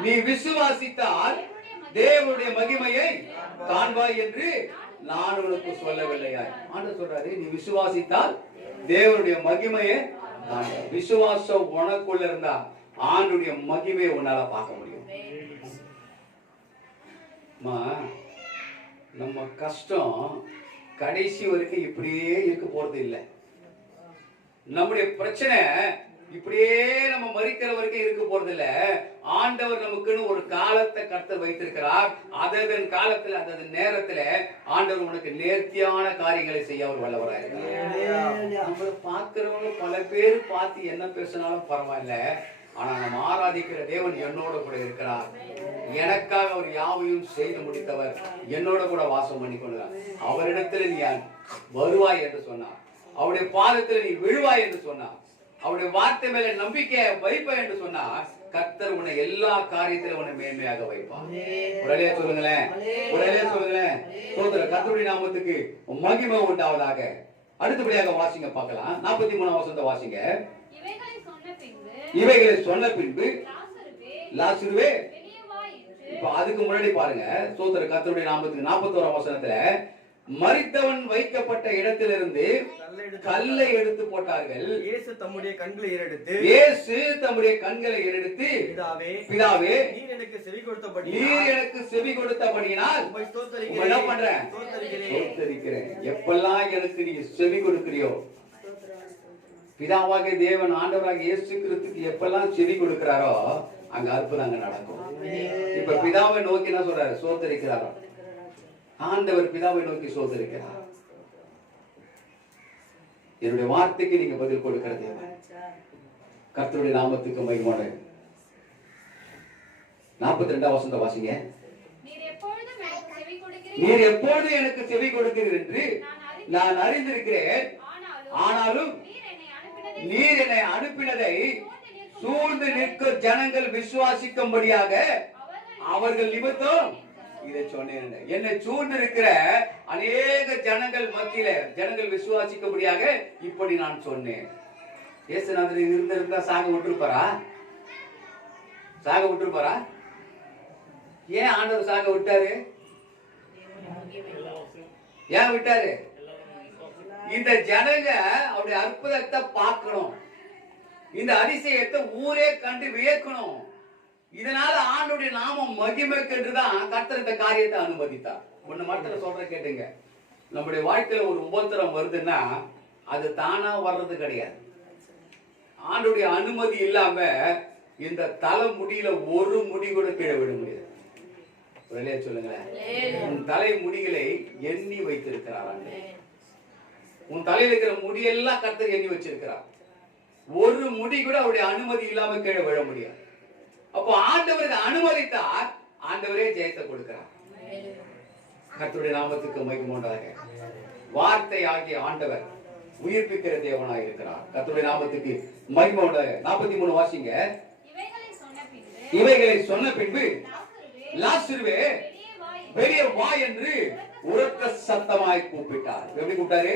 நீ விசுவாசித்தால் தேவனுடைய மகிமையை காண்பாய் என்று நான் உனக்கு சொல்லவில்லையா? ஆண்டவர் சொல்றாரு, நீ விசுவாசித்தால் தேவனுடைய மகிமையை காண்பாய். விசுவாசம் உனக்குள்ள இருந்தா ஆண்டுடைய மகிமையை உன்னால பார்க்க முடியும். நம்ம கஷ்டம் கடைசி வரைக்கும் இப்படியே இருக்க போறது இல்லை. நம்முடைய பிரச்சனை இப்படியே நம்ம மரிக்கிற வரைக்கும் இருக்க போறது இல்ல. ஆண்டவர் நமக்குன்னு ஒரு காலத்தை கர்த்தர் வைத்திருக்கிறார். அதன் காலத்துல அதன் நேரத்துல ஆண்டவர் உனக்கு நேர்த்தியான காரியங்களை செய்ய அவர் வல்லவராக இருக்கிறார். நம்மள பாக்குறவங்க பல பேர் பார்த்து என்ன பேசினாலும் பரவாயில்ல, ஆனா நம்ம ஆராதிக்கிற தேவன் என்னோட கூட இருக்கிறார். எனக்காக அவர் யாவையும் செய்து முடித்தவர், என்னோட கூட வாசம் பண்ணி கொள்கிறார். அவரிடத்துல நீ வருவாய் என்று சொன்னார், அவருடைய பாதத்துல நீ விழுவாய் என்று சொன்னார், அவருடைய வார்த்தை மேல நம்பிக்கை வைப்பாய் என்று சொன்னார். கர்த்தர் உன்னை எல்லா காரியத்திலும் உன்னை மேன்மையாக வைப்பார். உடனே சொல்லுங்களேன், உடனே சொல்லுங்களேன். சோதர கர்த்தருடைய நாமத்துக்கு மகிமை உண்டாவதாக. அடுத்தபடியாக வாசிங்க பார்க்கலாம். 43ஆம் வசனத்தை வாசிங்க. இவைகளை சொன்ன பின்பு லாசருவே, இப்ப அதுக்கு முன்னாடி பாருங்க, சோதர கர்த்தருடைய நாமத்துக்கு 41ஆம் வசனத்துல மரித்தவன் வைக்கப்பட்ட இடத்திலிருந்து கல்லை எடுத்து போட்டார்கள். இயேசு தம்முடைய கண்களை ஏறெடுத்து பிதாவே நீர் எனக்கு செவி கொடுத்தபடியினால் என்ன பண்றேன்? ஸ்தோத்திரிக்கிறேன். எப்பெல்லாம் எனக்கு நீ செவி கொடுக்கிறியோ, பிதாவாக தேவன் ஆண்டவராக இயேசு கிறிஸ்துவுக்கு எப்பெல்லாம் செவி கொடுக்கிறாரோ அங்க அற்புதங்க நடக்கும். இப்ப பிதாவை நோக்கி என்ன சொல்றாரு? ஸ்தோத்திரிக்கிறாரோ. ஆண்டவர் பிதாவை நோக்கி சோதரிக்கிறார். என்னுடைய வார்த்தைக்கு நீங்க பதில் கொடுக்கிறது கர்த்தருடைய நாமத்துக்கு மகிமை. 42ஆம் வசனத்தை வாசிங்க. நீர் எப்பொழுது எனக்கு செவி கொடுக்கிறீர் என்று நான் அறிந்திருக்கிறேன். ஆனாலும் நீர் என்னை அனுப்பினதை சூழ்ந்து நிற்கும் ஜனங்கள் விசுவாசிக்கும்படியாக அவர்கள் நிமித்தம் இதை சொன்னேன். என்னை சூழ்ந்து இருக்கிற அநேக ஜனங்கள் மத்தியில ஜனங்கள் விசுவாசிக்கும்படியாக இப்படி நான் சொன்னேன். இயேசுநாதர் இருந்திருந்தா சாக விட்டுருப்பாரா? சாக விட்டுருப்பாரா? ஏன் ஆண்டவர் சாக விட்டாரு? ஏன் விட்டாரு? இந்த ஜனங்க அவருடைய அற்புதத்தை பார்க்கணும், இந்த அதிசயத்தை ஊரே கண்டு வியக்கணும். இதனால ஆண்டவருடைய நாமம் மகிமைக்கென்றுதான் கர்த்தர் இந்த காரியத்தை அனுமதித்தார். ஒண்ணு மட்டும் சொல்ற கேட்டுங்க, நம்முடைய வாழ்க்கையில ஒரு உபத்திரம் வருதுன்னா அது தானா வர்றது கிடையாது. ஆண்டவருடைய அனுமதி இல்லாம இந்த தலை முடியில ஒரு முடி கூட கீழே விட முடியாது. சொல்லுங்களேன், உன் தலை முடிகளை எண்ணி வைத்திருக்கிறார். உன் தலையில இருக்கிற முடியெல்லாம் கர்த்தர் எண்ணி வச்சிருக்கிறார். ஒரு முடி கூட அவருடைய அனுமதி இல்லாம கீழே விழ முடியாது. அப்போ ஆண்டவருக்கு அனுமதித்தார், ஆண்டவரே ஜெயத்தை கொடுக்கிறார். கர்த்தருடைய நாமத்துக்கு மகிமை உண்டாக. வார்த்தை ஆகிய ஆண்டவர் உயிர்ப்பிக்கிற தேவனாய் இருக்கிறார். கர்த்தருடைய நாமத்துக்கு மகிமை உண்டாக. 43 வாசிங்க. இவைகளை சொன்ன பின்பு லாசருவே வெளியே வா என்று உரத்த சத்தமாய் கூப்பிட்டார். எப்படி கூப்பிட்டாரு?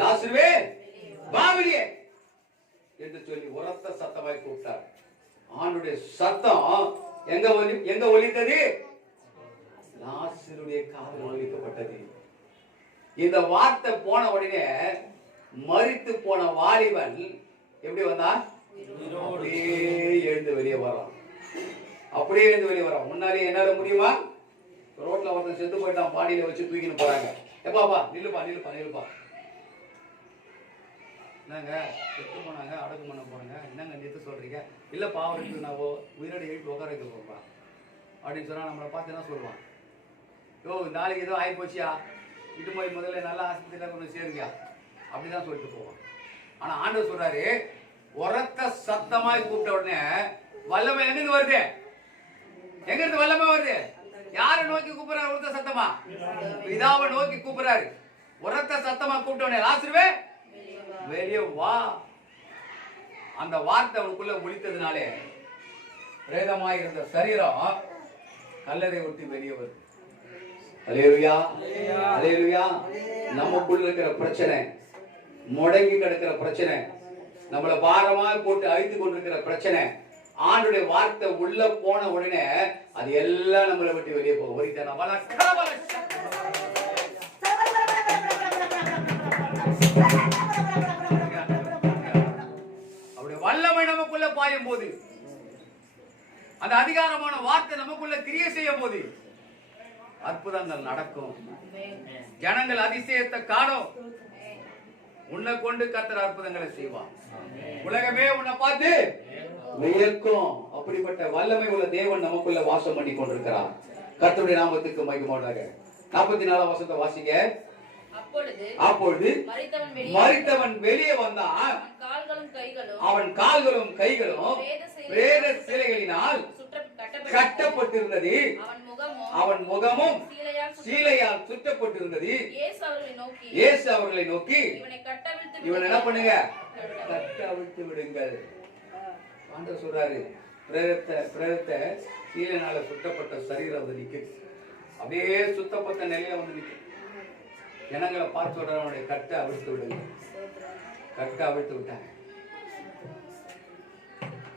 லாசருவே வா வெளியே என்று சொல்லி உரத்த சத்தமாய் கூப்பிட்டார். ஆண்டுடைய சத்தம் எங்க ஒலித்தது? லாசருடைய காதில் ஒலிக்கப்பட்டது. இந்த வார்த்தை போன உடனே மரித்து போன வாலிபன் எப்படி வந்தான்? அப்படியே எழுந்து வெளியே வரான். அப்படியே எழுந்து வெளியே வரான். முன்னாலே என்னால முடியுமா? ரோட்ல ஒருத்தன் செத்து போயிட்டான், பாடியில வச்சு தூக்கின்னு போறாங்க. எப்பாப்பா நில்லுப்பா நில்லுப்பா நில்லுப்பா. என்னங்க செத்து போனாங்க, அடக்கு பண்ண போனாங்க, என்னங்க நிறுத்த சொல்றீங்க? இல்லப்பா அவருக்கு நான் உயிரோட எழுப்பி உட்கார வைக்க போறப்பா அப்படின்னு சொன்னா நம்மளை பார்த்து என்ன சொல்லுவான்? யோ நாளைக்கு ஏதோ ஆகி போச்சியா, இது போய் முதல்ல நல்லா ஆஸ்பத்திரியில கொஞ்சம் சேருங்க அப்படிதான் சொல்லிட்டு போவான். ஆனா ஆண்டவர் சொல்றாரு, உரத்த சத்தமாய் கூப்பிட்ட உடனே வல்லமை எங்கிருந்து வருது? எங்க இருந்து வல்லமை வருது? யாரை நோக்கி கூப்பிடுறாரு? உரத்த சத்தமா பிதாவை நோக்கி கூப்பிடுறாரு. உரத்த சத்தமா கூப்பிட்ட உடனே லாசருவே வெளியே வா. அந்த வார்த்தை அவனுக்குள்ள ஒலித்ததுனாலே பிரேதமாய் இருந்த சரீரம் கல்லறை விட்டு வெளியே வருது. அல்லேலூயா, அல்லேலூயா. நமக்குள்ள இருக்கிற பிரச்சனை, முடங்கி கிடக்கிற பிரச்சனை, நம்மள பாரமா போட்டு அழித்து கொண்டிருக்கிற பிரச்சனை ஆண்டுடைய வார்த்தை உள்ள போன உடனே அது எல்லாம் நம்மளை விட்டு வெளியே போகும். அவருடைய வல்லமை நமக்குள்ள பாயும் போது, அந்த அதிகாரமான வார்த்தை நமக்குள்ள கிரியை செய்யும் போது அற்புதங்கள் நடக்கும். ஜனங்கள் அதிசயத்தை காணும். உன்னை கொண்டு கர்த்தர் அற்புதங்களை செய்வான். உலகமே உன்னை பார்த்து வியக்கும். அப்படிப்பட்ட வல்லமை உள்ள தேவன் நமக்குள்ள வாசம் பண்ணி கொண்டிருக்கிறார். கர்த்தருடைய நாமத்துக்கு மகிமையாக. 44 வசனத்தை வாசிங்க. அப்பொழுது மரித்தவன் வெளியே வந்தான். அவன் கால்களும் கைகளும் பிரேத சிலைகளினால் கட்டப்பட்டிருந்தது. அவன் முகமும் சீலையால் சுற்றப்பட்டிருந்தது. இயேசு அவர்களை நோக்கி, இவன் என்ன பண்ணுங்க, கட்டவிழ்த்து விடுங்கள். ஆண்டவர் சொல்றாரு, பிரேதத்தை சீலையினால சுற்றப்பட்ட சரீரம் வந்து நிக்குது. அப்படியே சுத்தப்பட்ட நிலையில வந்து நிக்குது. ஜனங்களை பார்த்து சொல்ற, அவனுடைய கட்டை அவிழ்த்து விடுங்க. கட்டை அவிழ்த்து விட்டாங்க.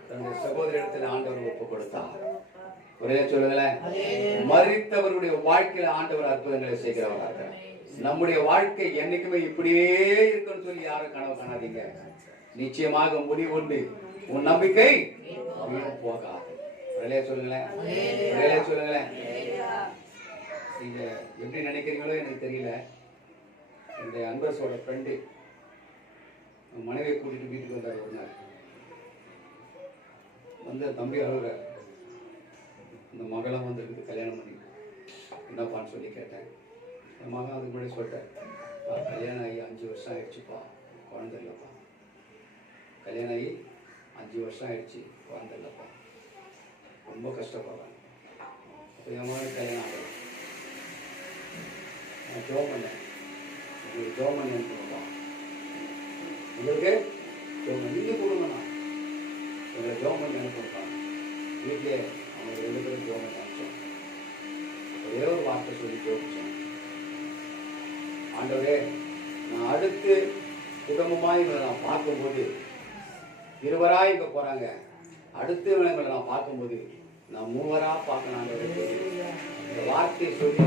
தன்னுடைய சகோதரிடத்தில் ஆண்டவர் ஒப்பு கொடுத்தார். ஒரே சொல்லுங்களேன், மரித்தவருடைய வாழ்க்கையில ஆண்டவர் அற்புதங்களை செய்கிறவராக. நம்முடைய வாழ்க்கை என்னைக்குமே இப்படியே இருக்குன்னு சொல்லி யாரும் கனவு காணாதீங்க. நிச்சயமாக முடிவுண்டு. உன் நம்பிக்கை போகாது. ஒரே சொல்லுங்களேன், ஒரே சொல்லுங்களேன். நீங்க எப்படி நினைக்கிறீங்களோ எனக்கு தெரியல. என்னுடைய அன்பர்ஸோட ஃப்ரெண்டு மனைவியை கூட்டிட்டு வீட்டுக்கு வந்தார். ஒரு நாள் வந்து தம்பி அழுகுற, இந்த மகளும் வந்துருக்கு, கல்யாணம் பண்ணி என்னப்பான்னு சொல்லி கேட்டேன். என் மகன் அதுக்கு முன்னாடி சொல்லிட்டேன், கல்யாணம் ஆகி 5 வருஷம் ஆயிடுச்சுப்பா, குழந்தை இல்லைப்பா. கல்யாணம் ஆகி 5 வருஷம் ஆயிடுச்சு, குழந்தை இல்லைப்பா, ரொம்ப கஷ்டப்படுறேன். அப்போ என் மகனுக்கு கல்யாணம் ஆகலை. நான் ஜோம் பண்ணேன், உங்களுக்கு ஜோம் பண்ணு கொடுப்பா, உங்களுக்கு ஜோம் நீங்கள் கொடுங்கண்ணா, எங்களை ஜோம் பண்ணி அனுப்பிடுப்பான். வீட்டிலே அவங்க 2 பேரும் ஜோம் பண்ணி அனுப்பிச்சோம். ஒரே ஒரு வார்த்தை சொல்லி ஜோபிச்சேன், ஆண்டவரே, நான் அடுத்து குடும்பமாக இவங்களை நான் பார்க்கும்போது, இருவராக இங்கே போகிறாங்க, அடுத்து இவங்களை நான் பார்க்கும்போது நான் 3வராக பார்க்கணும். இந்த வார்த்தையை சொல்லி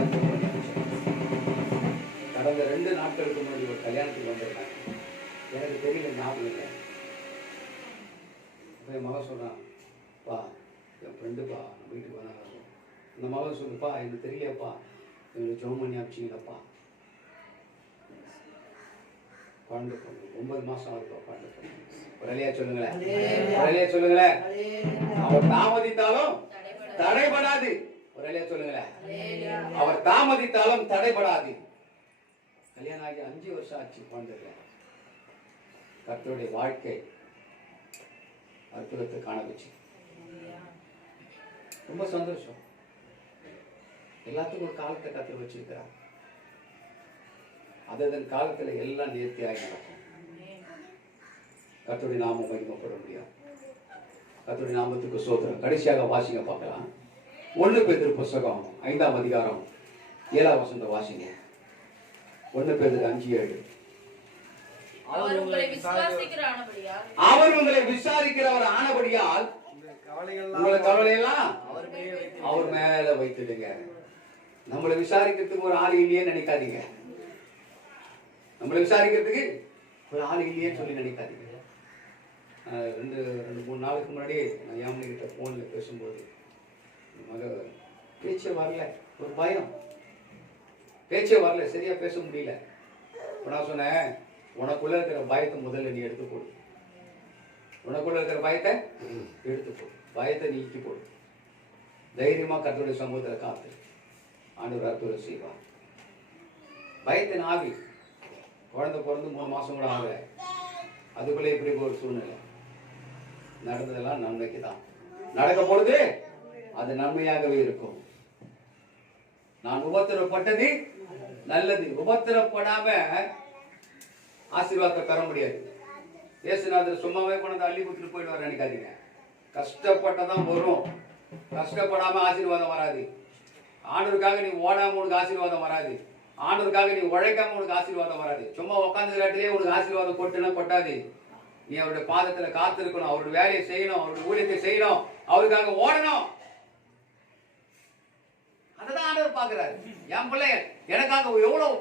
கடந்த 2 நாட்களுக்கு முன்னாடி ஒரு கல்யாணத்துக்கு வந்திருக்காங்க. எனக்கு தெரியல, ஞாபகம் இல்லை. என் மகன் சொல்கிறான், பா என் ஃப்ரெண்டுப்பா நம்ம வீட்டுக்கு வந்தாங்க. அந்த மகன் சொல்லுப்பா, எனக்கு தெரியலையாப்பா, எங்களுக்கு ஜோம் பண்ணி அனுப்பிச்சிங்களப்பா. குழந்தை பொண்ணு 9 மாசம் ஆகுதுப்பா, குழந்தை பொண்ணு. ஒரு அலையா சொல்லுங்களேன், ஒரு அலையா சொல்லுங்களேன். அவர் தாமதித்தாலும் தடைபடாது. ஒரு அலையா சொல்லுங்களேன், அவர் தாமதித்தாலும் தடைபடாது. கல்யாணம் ஆகி 5 வருஷம் ஆச்சு, குழந்தை இல்லை. கர்த்தருடைய வாழ்க்கை அற்புதத்தை காண வச்சு ரொம்ப சந்தோஷம். எல்லாத்துக்கும் ஒரு காலத்தை கர்த்தர் வச்சிருக்கிறார். அதன் காலத்துல எல்லாம் நேர்த்தியாகி நடக்கும். கர்த்தருடைய நாமம் மகிமைப்பட முடியாது. கர்த்தருடைய நாமத்துக்கு ஸ்தோத்திரம். கடைசியாக வாசிங்க பார்க்கலாம். 1 பேதுரு புத்தகம் 5ஆம் அதிகாரம் 7ஆம் வசனத்தை வாசிங்க. 1 பேதுரு 5:7. அவர் உங்களை விசாரிக்கிறவர் ஆனபடியால் உங்களை கவலையெல்லாம் அவர் மேல வைத்துடுங்க. நம்மளை விசாரிக்கிறதுக்கு ஒரு ஆள் இல்லையே நினைக்காதீங்க. நம்மளை விசாரிக்கிறதுக்கு ஒரு ஆள் இல்லையேன்னு சொல்லி நினைக்காதீங்க. 2-3 நாளுக்கு முன்னாடி நான் யாமினிகிட்ட ஃபோனில் பேசும்போது மக பேச்சே வரல, ஒரு பயம், பேச்சே வரல, சரியா பேச முடியல. இப்போ நான் சொன்னேன், உனக்குள்ள இருக்கிற பயத்தை முதல்ல நீ எடுத்து போடு. உனக்குள்ள இருக்கிற பயத்தை எடுத்து போடு, பயத்தை நீக்கி போடு. தைரியமா கர்த்தருடைய சமூகத்தில் காத்து ஆண்டவர் அற்புதம் செய்வார். பயத்தின் ஆவி குழந்தை பிறந்து 3 மாசம் கூட ஆகல, அதுக்குள்ளே இப்படி ஒரு சூழ்நிலை. நடந்ததெல்லாம் நன்மைக்கு தான் நடக்க போறது, அது நன்மையாகவே இருக்கும். நான் உபத்திரப்பட்டது நல்லது. உபத்திரப்படாம ஆசீர்வாதத்தை தர முடியாது. இயேசுநாதர் சும்மாவே கொண்டு அள்ளி கொடுத்துட்டு போயிடுவார் நினைக்காதீங்க. கஷ்டப்பட்டதான் வரும், கஷ்டப்படாம ஆசீர்வாதம் வராது. ஆண்டவருக்காக நீ ஓடாம உனக்கு ஆசீர்வாதம் வராது. ஆண்டவருக்காக நீ உழைக்காம உனக்கு ஆசீர்வாதம் வராது. சும்மா உட்காந்துக்கிற இடத்துலயே உனக்கு ஆசீர்வாதம் கொட்டுனா கொட்டாது. நீ அவருடைய பாதத்துல காத்திருக்கணும், அவருடைய வேலையை செய்யணும், அவருடைய ஊழியத்தை செய்யணும், அவருக்காக ஓடணும். அததான் ஆண்டவர் பாக்குறாரு. என் பிள்ளை எனக்காக எவ்வளவு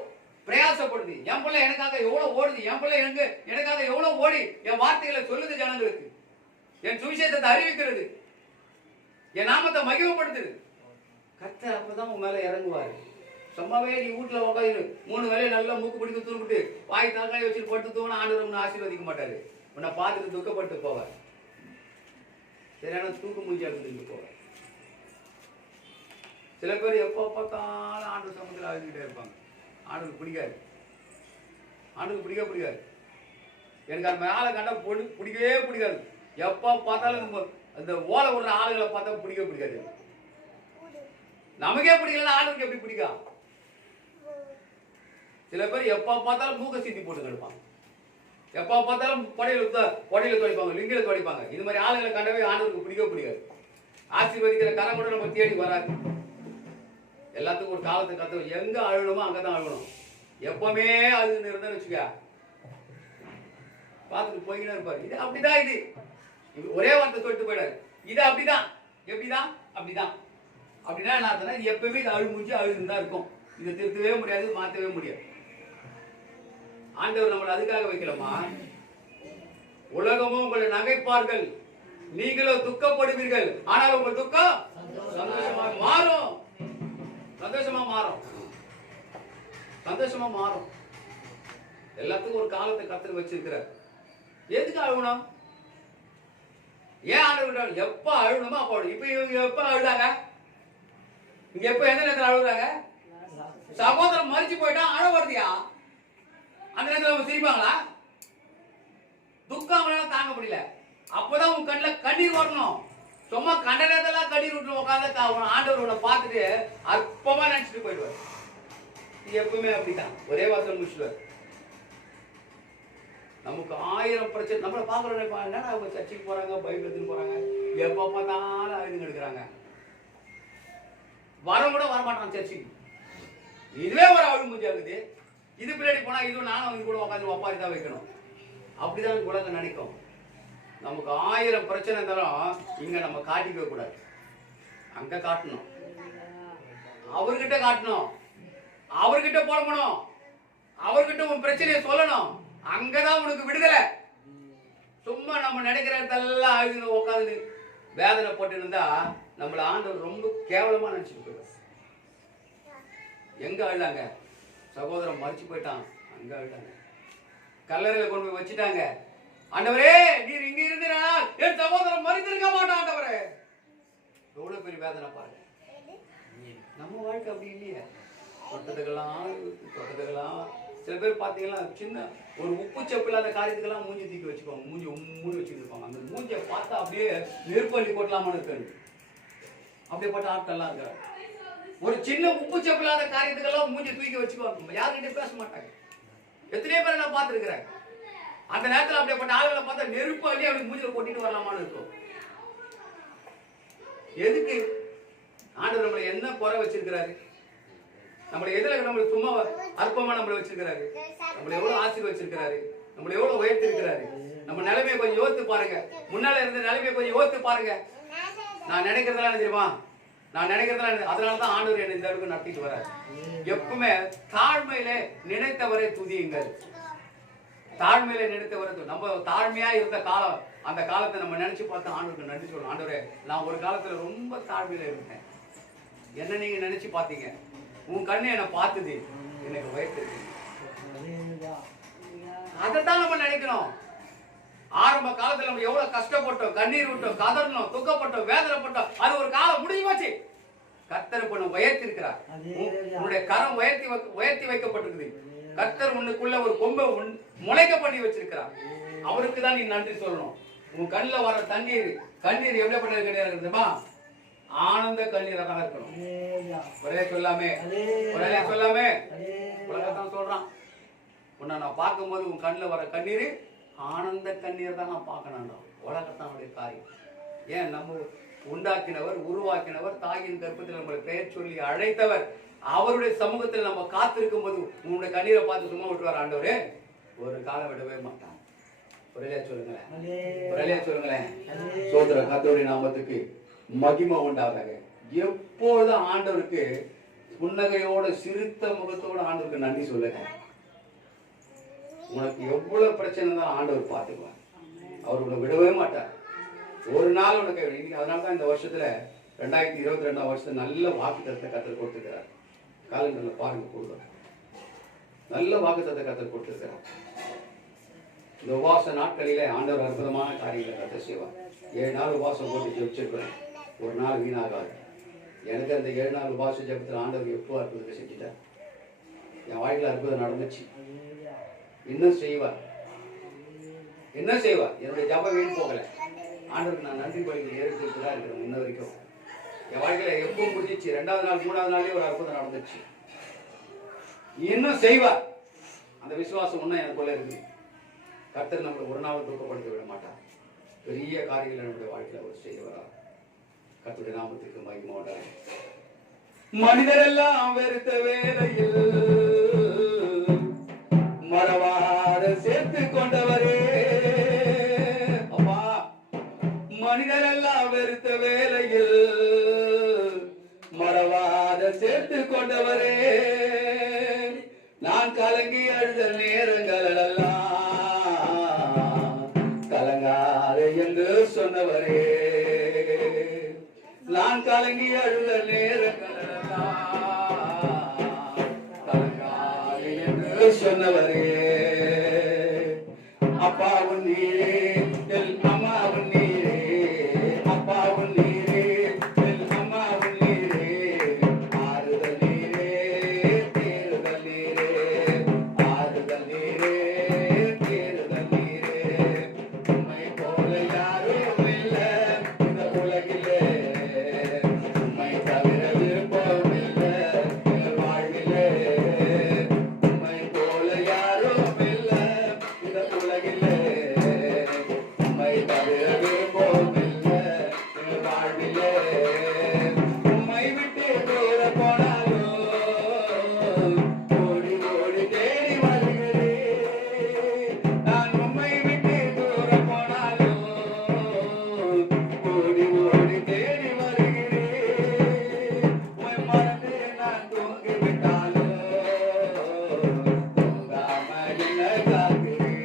பிரயாசப்படுது, என் பிள்ளை எனக்காக எவ்வளவு ஓடுது, என் பிள்ளை எனக்காக எவ்வளவு ஓடி என் வார்த்தைகளை சொல்லுது ஜனங்களுக்கு, என் சுவிசேஷத்தை அறிவிக்கிறது, என் நாமத்தை மகிமைப்படுத்துது. கர்த்தர் அப்பதான் உன் மேல இறங்குவாரு. சும்மாவே நீ வீட்டுல உட்காந்து 3 வேலையை நல்லா மூக்கு பிடிக்க தூக்கிட்டு வாய் தக்காளி வச்சுட்டு படுத்து தூங்கினா ஆண்டவர் உன்னை ஆசீர்வதிக்க மாட்டாரு. உன்னை பார்த்துட்டு துக்கப்பட்டு போவார். சரியான தூக்கு மூஞ்சி அழுதுட்டு போவார். சில பேர் எப்போ பார்த்தாலும் ஆண்டவர் சமூகத்தில் அழுதுகிட்டே இருப்பாங்க. ஆண்டுக்கு பிடிக்காது, ஆண்டுக்கு பிடிக்காது. எனக்கு அந்த மேலே கண்டா பிடிக்கவே பிடிக்காது. எப்போ பார்த்தாலும் அந்த ஓலை விடுற ஆளுகளை பார்த்தா பிடிக்காது. நமக்கே பிடிக்கலன்னா ஆளுக்கு எப்படி பிடிக்கும்? சில பேர் எப்போ பார்த்தாலும் மூக்க சீத்தி போட்டு கிடப்பாங்க, எப்போ பார்த்தாலும் கொடையில துடைப்பாங்க, லிங்கில துடைப்பாங்க. இது மாதிரி ஆளுங்களை கண்டவே ஆண்டவருக்கு பிடிக்காது. ஆசீர்வதிக்கிற கரம் கூட நம்ம தேடி வராது. எல்லாத்துக்கும் ஒரு காலத்தை கத்த எங்க அழுகணுமோ அங்கதான் அழுகணும். எப்பவுமே அழுதுன்னு இருந்தா வச்சுக்க பார்த்துட்டு போய்கிட்டே இருப்பாரு. இது அப்படிதான், இது ஒரே வார்த்தை சொல்லிட்டு போயிடாரு. இது அப்படிதான், எப்படிதான் அப்படிதான் அப்படின்னா என்ன அர்த்தம்னா, இது எப்பவுமே இது அழுமுஞ்சி அழுதுதான் இருக்கும். இதை திருத்தவே முடியாது, மாற்றவே முடியாது. ஆண்டவர் நம்மளை அதுக்காக வைக்கலாமா? உலகமும் உங்களை நகைப்பார்கள், நீங்களோ துக்கப்படுவீர்கள், ஆனால் உங்கள் துக்கம் சந்தோஷமாக மாறும். சந்தோஷமா மாறும். எல்லாத்துக்கும் ஒரு காலத்தை கர்த்தர் வச்சிருக்கிறார். எதுக்கு அழுகணும்? ஏன் ஆண்டவர் எப்ப அழுகணுமோ அப்ப இப்ப இவங்க எப்ப அழுதாங்க? இங்க எப்ப எந்த நேரத்தில் அழுகுறாங்க? சகோதரன் மறிச்சு போயிட்டா அழ வருதியா? அந்த நேரத்தில் அவங்க சிரிப்பாங்களா? துக்கம் அவங்களால தாங்க முடியல. அப்பதான் உன் கண்ணில் கண்ணீர் வரணும். சும்மா கண்ட நேரத்தெல்லாம் கண்ணீர் விட்டு உட்காந்து ஆண்டவர் உன்னை பார்த்துட்டு அற்பமா நினைச்சிட்டு போயிடுவார். எப்பவுமே அப்படிதான் ஒரே வாசல் முடிச்சுடுவார். நமக்கு 1000 பிரச்சனை நம்மளை பார்க்குறோம். என்னடா அவங்க சர்ச்சைக்கு போறாங்க, பைபிள் எடுத்துன்னு போறாங்க, எப்போ பார்த்தாலும் அழுதுங்க எடுக்கிறாங்க, வர கூட வரமாட்டான் சர்ச்சைக்கு. இதுவே ஒரு அழுமுஞ்சி ஆகுது. இது பின்னாடி போனா இதுவும் நானும் அவங்க கூட உட்காந்து ஒப்பாரி தான் வைக்கணும். அப்படிதான் உலகம் நினைக்கும். நமக்கு 1000 பிரச்சனை இருந்தாலும் இங்க நம்ம காட்டிக்க கூடாது, அங்க காட்டணும், அவர்கிட்ட காட்டணும், அவர்கிட்ட போடணும், அவர்கிட்ட உன் பிரச்சனையை சொல்லணும். அங்கதான் உனக்கு விடுதலை. சும்மா நம்ம நினைக்கிற இடத்தெல்லாம் அழுது உட்காந்து வேதனை போட்டு இருந்தா நம்மள ஆண்டவர் ரொம்ப கேவலமா நினைச்சிட்டு போயிடுவார். எங்க அழுதாங்க? சகோதரன் மறிச்சு போயிட்டான், அங்க அழுதாங்க. கல்லறையில கொண்டு போய் வச்சுட்டாங்க. ஆண்டவரே நீர் இங்க இருந்தீரானால் என் சகோதரன் மறித்திருக்க மாட்டான். ஆண்டவரே எவ்வளவு பெரிய வேதனை பாருங்க. நம்ம வாழ்க்கை அப்படி இல்லையே. தொட்டதுக்கெல்லாம் சில பேர் பாத்தீங்கன்னா சின்ன ஒரு உப்பு செப்பு இல்லாத காரியத்துக்கெல்லாம் மூஞ்சி தூக்கி வச்சுக்கோங்க, மூடி வச்சுருப்பாங்க. அந்த மூஞ்சியை பார்த்தா அப்படியே நெருப்பள்ளி கொட்டலாமான்னு இருக்காரு. அப்படிப்பட்ட ஆட்கள்லாம் இருக்காரு. ஒரு சின்ன உப்பு செப்பு இல்லாத காரியத்துக்கெல்லாம் மூஞ்சி தூக்கி வச்சுக்குவாங்க, யாருக்கிட்டே பேச மாட்டாங்க. எத்தனையோ பேரை நான் பார்த்துருக்கிறேன். அந்த நேரத்தில் அப்படிப்பட்ட ஆளுகளை பார்த்தா நெருப்பு அள்ளி அப்படி மூஞ்சில கொட்டிட்டு வரலாமான்னு இருக்கும். எதுக்கு? ஆண்டவர் நம்மளை என்ன குறை வச்சிருக்கிறாரு? நம்மளை எதுல நம்மளுக்கு சும்மா அற்பமா நம்மளை வச்சிருக்கிறாரு? நம்மளை எவ்வளவு ஆசீர்வதிச்சிருக்கிறாரு, நம்மளை எவ்வளவு உயர்த்திருக்கிறாரு. நம்ம நிலைமையை கொஞ்சம் யோசித்து பாருங்க. முன்னால இருந்த நிலைமையை கொஞ்சம் யோசித்து பாருங்க. நான் நினைக்கிறதெல்லாம் தெரியுமா? நான் நினைக்கிறதெல்லாம் அதனாலதான் ஆண்டவர் என்னை இந்த அளவுக்கு நடத்திட்டு வர்றாரு. எப்பவுமே தாழ்மையில நினைத்தவரை துதியுங்கள். தாழ்மையில நினைத்தவரை நம்ம தாழ்மையா இருந்த காலம், அந்த காலத்தை நம்ம நினைச்சு பார்த்து ஆண்டவருக்கு நன்றி சொல்லணும். ஆண்டவரே நான் ஒரு காலத்துல ரொம்ப தாழ்மையில இருந்தேன், என்ன நீங்க நினைச்சு பாத்தீங்க, உன் கண்ணு என்ன பார்த்தது, எனக்கு வயசு. அதைத்தான் நம்ம நினைக்கணும். ஆரம்ப காலத்துல நம்ம எவ்வளவு கஷ்டப்பட்டோம், கண்ணீர் விட்டோம், கதறணும், துக்கப்பட்டோம், வேதனைப்பட்டோம். அது ஒரு காலம் முடிஞ்சு போச்சு. கர்த்தர் பண்ண உயர்த்தி இருக்கிறார். உன்னுடைய கரம் உயர்த்தி வைக்கப்பட்டிருக்குது. கர்த்தர் உன்னுக்குள்ள ஒரு கொம்பை முளைக்க பண்ணி வச்சிருக்கிறார். அவருக்கு தான் நீ நன்றி சொல்லணும். உன் கண்ணில் வர கண்ணீர் எவ்வளவு பண்ண கிடையாது, ஆனந்த கண்ணீராக தான் இருக்கணும். ஒரே சொல்லாமே உலகத்தான் சொல்றான். உன்னை நான் பார்க்கும்போது உன் கண்ணில் வர கண்ணீர் ஆனந்த கண்ணீர் தான் நான் பார்க்கணும். உலகத்தானுடைய காரியம். ஏன் நம்ம உண்டாக்கினவர், உருவாக்கினவர், தாயின் கர்ப்பத்தில் நம்மளை பெயர் சொல்லி அழைத்தவர், அவருடைய சமூகத்தில் நம்ம காத்திருக்கும் போது உன்னுடைய கண்ணீரை பார்த்து சும்மா விட்டுவார் ஆண்டவரே? ஒரு காலம் விடவே மாட்டான். சொல்லுங்களேன். சோதர கர்த்தருடைய நாமத்துக்கு மகிமை உண்டாதாக. எப்பொழுதும் ஆண்டவருக்கு புன்னகையோட சிரித்த முகத்தோட ஆண்டவருக்கு நன்றி சொல்லுங்க. உனக்கு எவ்வளவு பிரச்சனை தான் ஆண்டவர் பார்த்துக்குவார். அவர் உன்னை விடவே மாட்டார். ஒரு நாள் உனக்கு அதனால தான் இந்த வருஷத்துல 2022 வருஷத்துல நல்ல வாக்குத்தத்தத்தை கர்த்தர் கொடுத்துக்கிறார். காலங்கள்ல பாருங்க போடுவார். நல்ல வாக்குத்தத்தத்தை கர்த்தர் கொடுத்துருக்கிறார். இந்த உபவாச நாட்களிலே ஆண்டவர் அற்புதமான காரியங்களை கர்த்தர் செய்வார். 7 நாள் உபவாசம் போட்டு ஜெபிச்சிருக்கிறேன். ஒரு நாள் வீணாகாது. எனக்கு அந்த 7 நாள் உபவாச ஜெபத்தில் ஆண்டவர் எப்போ அற்புதத்தை செஞ்சுட்டார். என் வாழ்க்கையில் அற்புதம் நடந்துச்சு. இன்னும் செய்வார். என்னுடைய ஜபம் வீண் போகலை. ஆண்டவருக்கு நான் நன்றி பலிகள் ஏறிட்டு தான் இருக்கிறேன். இன்ன வரைக்கும் என் வாழ்க்கையில எப்போ முடிஞ்சிச்சு. 2வது நாள் 3வது நாளே ஒரு அற்புதம் நடந்துச்சு. இன்னும் செய்வார். அந்த விசுவாசம் இன்னும் எனக்குள்ள இருக்கு. கர்த்தர் நம்மளை ஒரு நாள் தூக்கப்படுத்த விட மாட்டார். பெரிய காரியங்களை நம்முடைய வாழ்க்கையில அவர் செய்வார். கர்த்தருடைய நாமத்துக்கு மகிமை உண்டாக. மனிதரெல்லாம் வெறுத்த வேளையில் மறவாத சேர்த்து கொண்டவரே அப்பா. மனிதரெல்லாம் வெறுத்த வேளையில் மறவாத சேர்த்து கொண்டவரே. நான் கலங்கி அழுத நேரங்களெல்லாம் கலங்காத என்று சொன்னவரே. நான் கலங்கி அழுத நேரங்களெல்லாம் கலங்காத என்று சொன்னவரே. அப்பாவும் நீரே எல் அம்மாவும் நீரே. அப்பாவும் நீரே எல் அம்மாவும் நீரே. ஆறுதல் நீரே தேறுதல் நீரே. ஆறுதல் நீரே தேறுதல் நீரே. உம்மை போல யாரும் இல்லை இந்த உலகிலே. உம்மை தவிர விருப்பம் இல்லை எங்கள் வாழ்விலே. உம்மை போல யாரும் இல்லை இந்த உலகிலே. உம்மை தவிர விருப்பம் இல்லை எங்கள் வாழ்விலே. உம்மை விட்டு தூர போனாலும் ஓடி ஓடி தேடி வருகிறேன். நான் உம்மை விட்டு தூர போனாலும் ஓடி ஓடி தேடி வருகிறேன். உம்மை மறந்து நான் தூங்கிவிட்டாலும் தூங்காம என்னை காக்கிறேன்.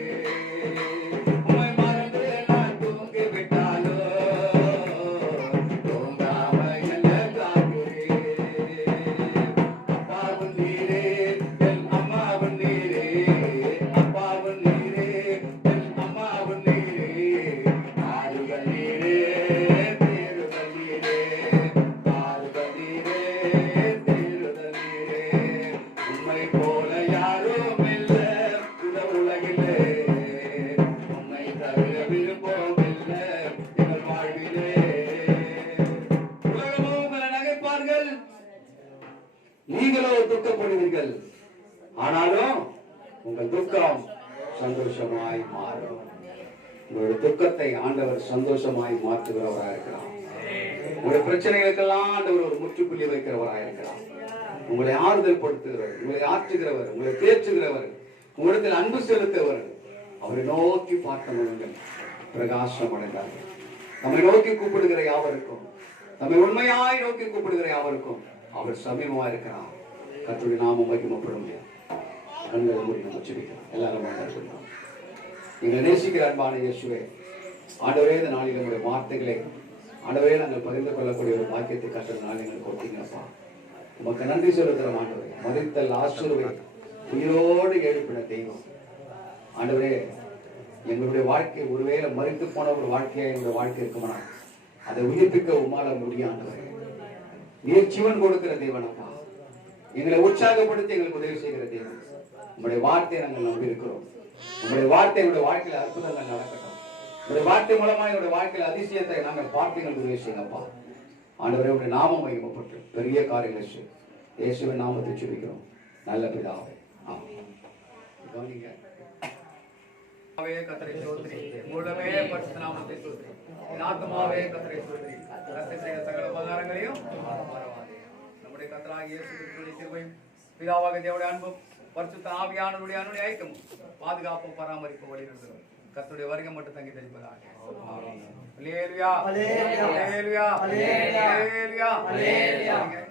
உம்மை மறந்து நான் தூங்கிவிட்டாலும் தூங்காம என்னை காக்கிறேன். அப்பாவும் நீரே என் அம்மாவும் நீரே. அப்பாவும் நீரே என் அம்மாவும் நீரே. ஆறுதல் நீரே தேறுதல் நீரே. ஆறுதல் நீரே தேறுதல் நீரே. உம்மை போல யாரும் இல்லை இந்த உலகிலே. உம்மை தவிர விருப்பம் இல்லை எங்கள் வாழ்விலே. உலகமோ உங்களை நகைப்பார்கள், நீங்களோ துக்கப்படுவீர்கள். ஆனாலும் உங்கள் துக்கம் சந்தோஷமாய் மாறும். உங்களுடைய துக்கத்தை ஆண்டவர் சந்தோஷமாய் மாற்றுகிறவராக இருக்கிறார். உங்களுடைய பிரச்சனைகளுக்கெல்லாம் ஆண்டவர் ஒரு முற்றுப்புள்ளி வைக்கிறவராக இருக்கிறார். உங்களை ஆறுதல் படுத்துகிறவர், உங்களை ஆற்றுகிறவர், உங்களை தேற்றுகிறவர், உங்களிடத்தில் அன்பு செலுத்துவர். அவரை நோக்கி பார்த்தவர்கள் பிரகாசம் அடைந்தார்கள். நம்மை நோக்கி கூப்பிடுகிற யாவருக்கும், நம்மை உண்மையாய் நோக்கி கூப்பிடுகிற யாவருக்கும் அவர் சமீபமா இருக்கிறார். கர்த்தருடைய நாமம் மகிமைப்படும். கண்களை மூடி நம்ம ஜெபிக்கலாம். எல்லாரும் கொள்ளும். நீங்கள் நேசிக்கிற அன்பான இயேசுவே, ஆண்டவரே இந்த நாளில் நம்முடைய வார்த்தைகளை ஆண்டவரே நாங்கள் பகிர்ந்து கொள்ளக்கூடிய ஒரு பாக்கியத்தை கர்த்தர் நாள் எங்களுக்கு கொடுத்தீங்கப்பா. உமக்கு நன்றி செலுத்துகிறோம் ஆண்டவரே. மரித்தல் ஆசீர்வை உயிரோடு எழுப்பின தெய்வம் ஆண்டவரே. எங்களுடைய வாழ்க்கை ஒருவேளை மரித்து போன ஒரு வாழ்க்கையா எங்களுடைய வாழ்க்கை இருக்குமானா அதை உயிர்ப்பிக்க உமால முடியாண்டவரே. நீர் ஜீவன் கொடுக்கிற தேவனப்பா. எங்களை உற்சாகப்படுத்தி எங்களுக்கு உதவி செய்கிற தேவன். உங்களுடைய வார்த்தையை நாங்கள் நம்பி இருக்கிறோம். உங்களுடைய வார்த்தை எங்களுடைய வாழ்க்கையில அற்புதங்கள் நடக்கட்டும். உங்களுடைய வார்த்தை மூலமா எங்களுடைய வாழ்க்கையில அதிசயத்தை நாங்கள் பார்த்து எங்களுக்கு உதவி செய்யுங்கப்பா. ஆண்டவரே உடைய நாமம் மகிமைப்பட்டு பெரிய காரியங்களை செய்யும். இயேசுவின் நாமத்தை ஜெபிக்கிறோம் நல்ல பிதாவே. ஆமென். கவனிங்க. கர்த்தரை ஸ்தோத்திரி. முழுமே பரிசுத்த நாமத்தை ஸ்தோத்திரி. என் ஆத்துமாவே கர்த்தரை ஸ்தோத்திரி. கர்த்தர் செய்த சகல உபகாரங்களையும் மறவாதே. நம்முடைய கர்த்தராகிய இயேசு கிறிஸ்துவின் கிருபையும் பிதாவாகிய தேவனுடைய அன்பும் பரிசுத்த ஆவியானவருடைய அன்பும் ஐக்கியமும் பாதுகாப்பும் பராமரிப்பும் வழிநடத்தும் கர்த்தருடைய வருகை மட்டும் தங்கி தெளிப்பதாக. அல்லேலூயா அல்லேலூயா அல்லேலூயா அல்லேலூயா அல்லேலூயா.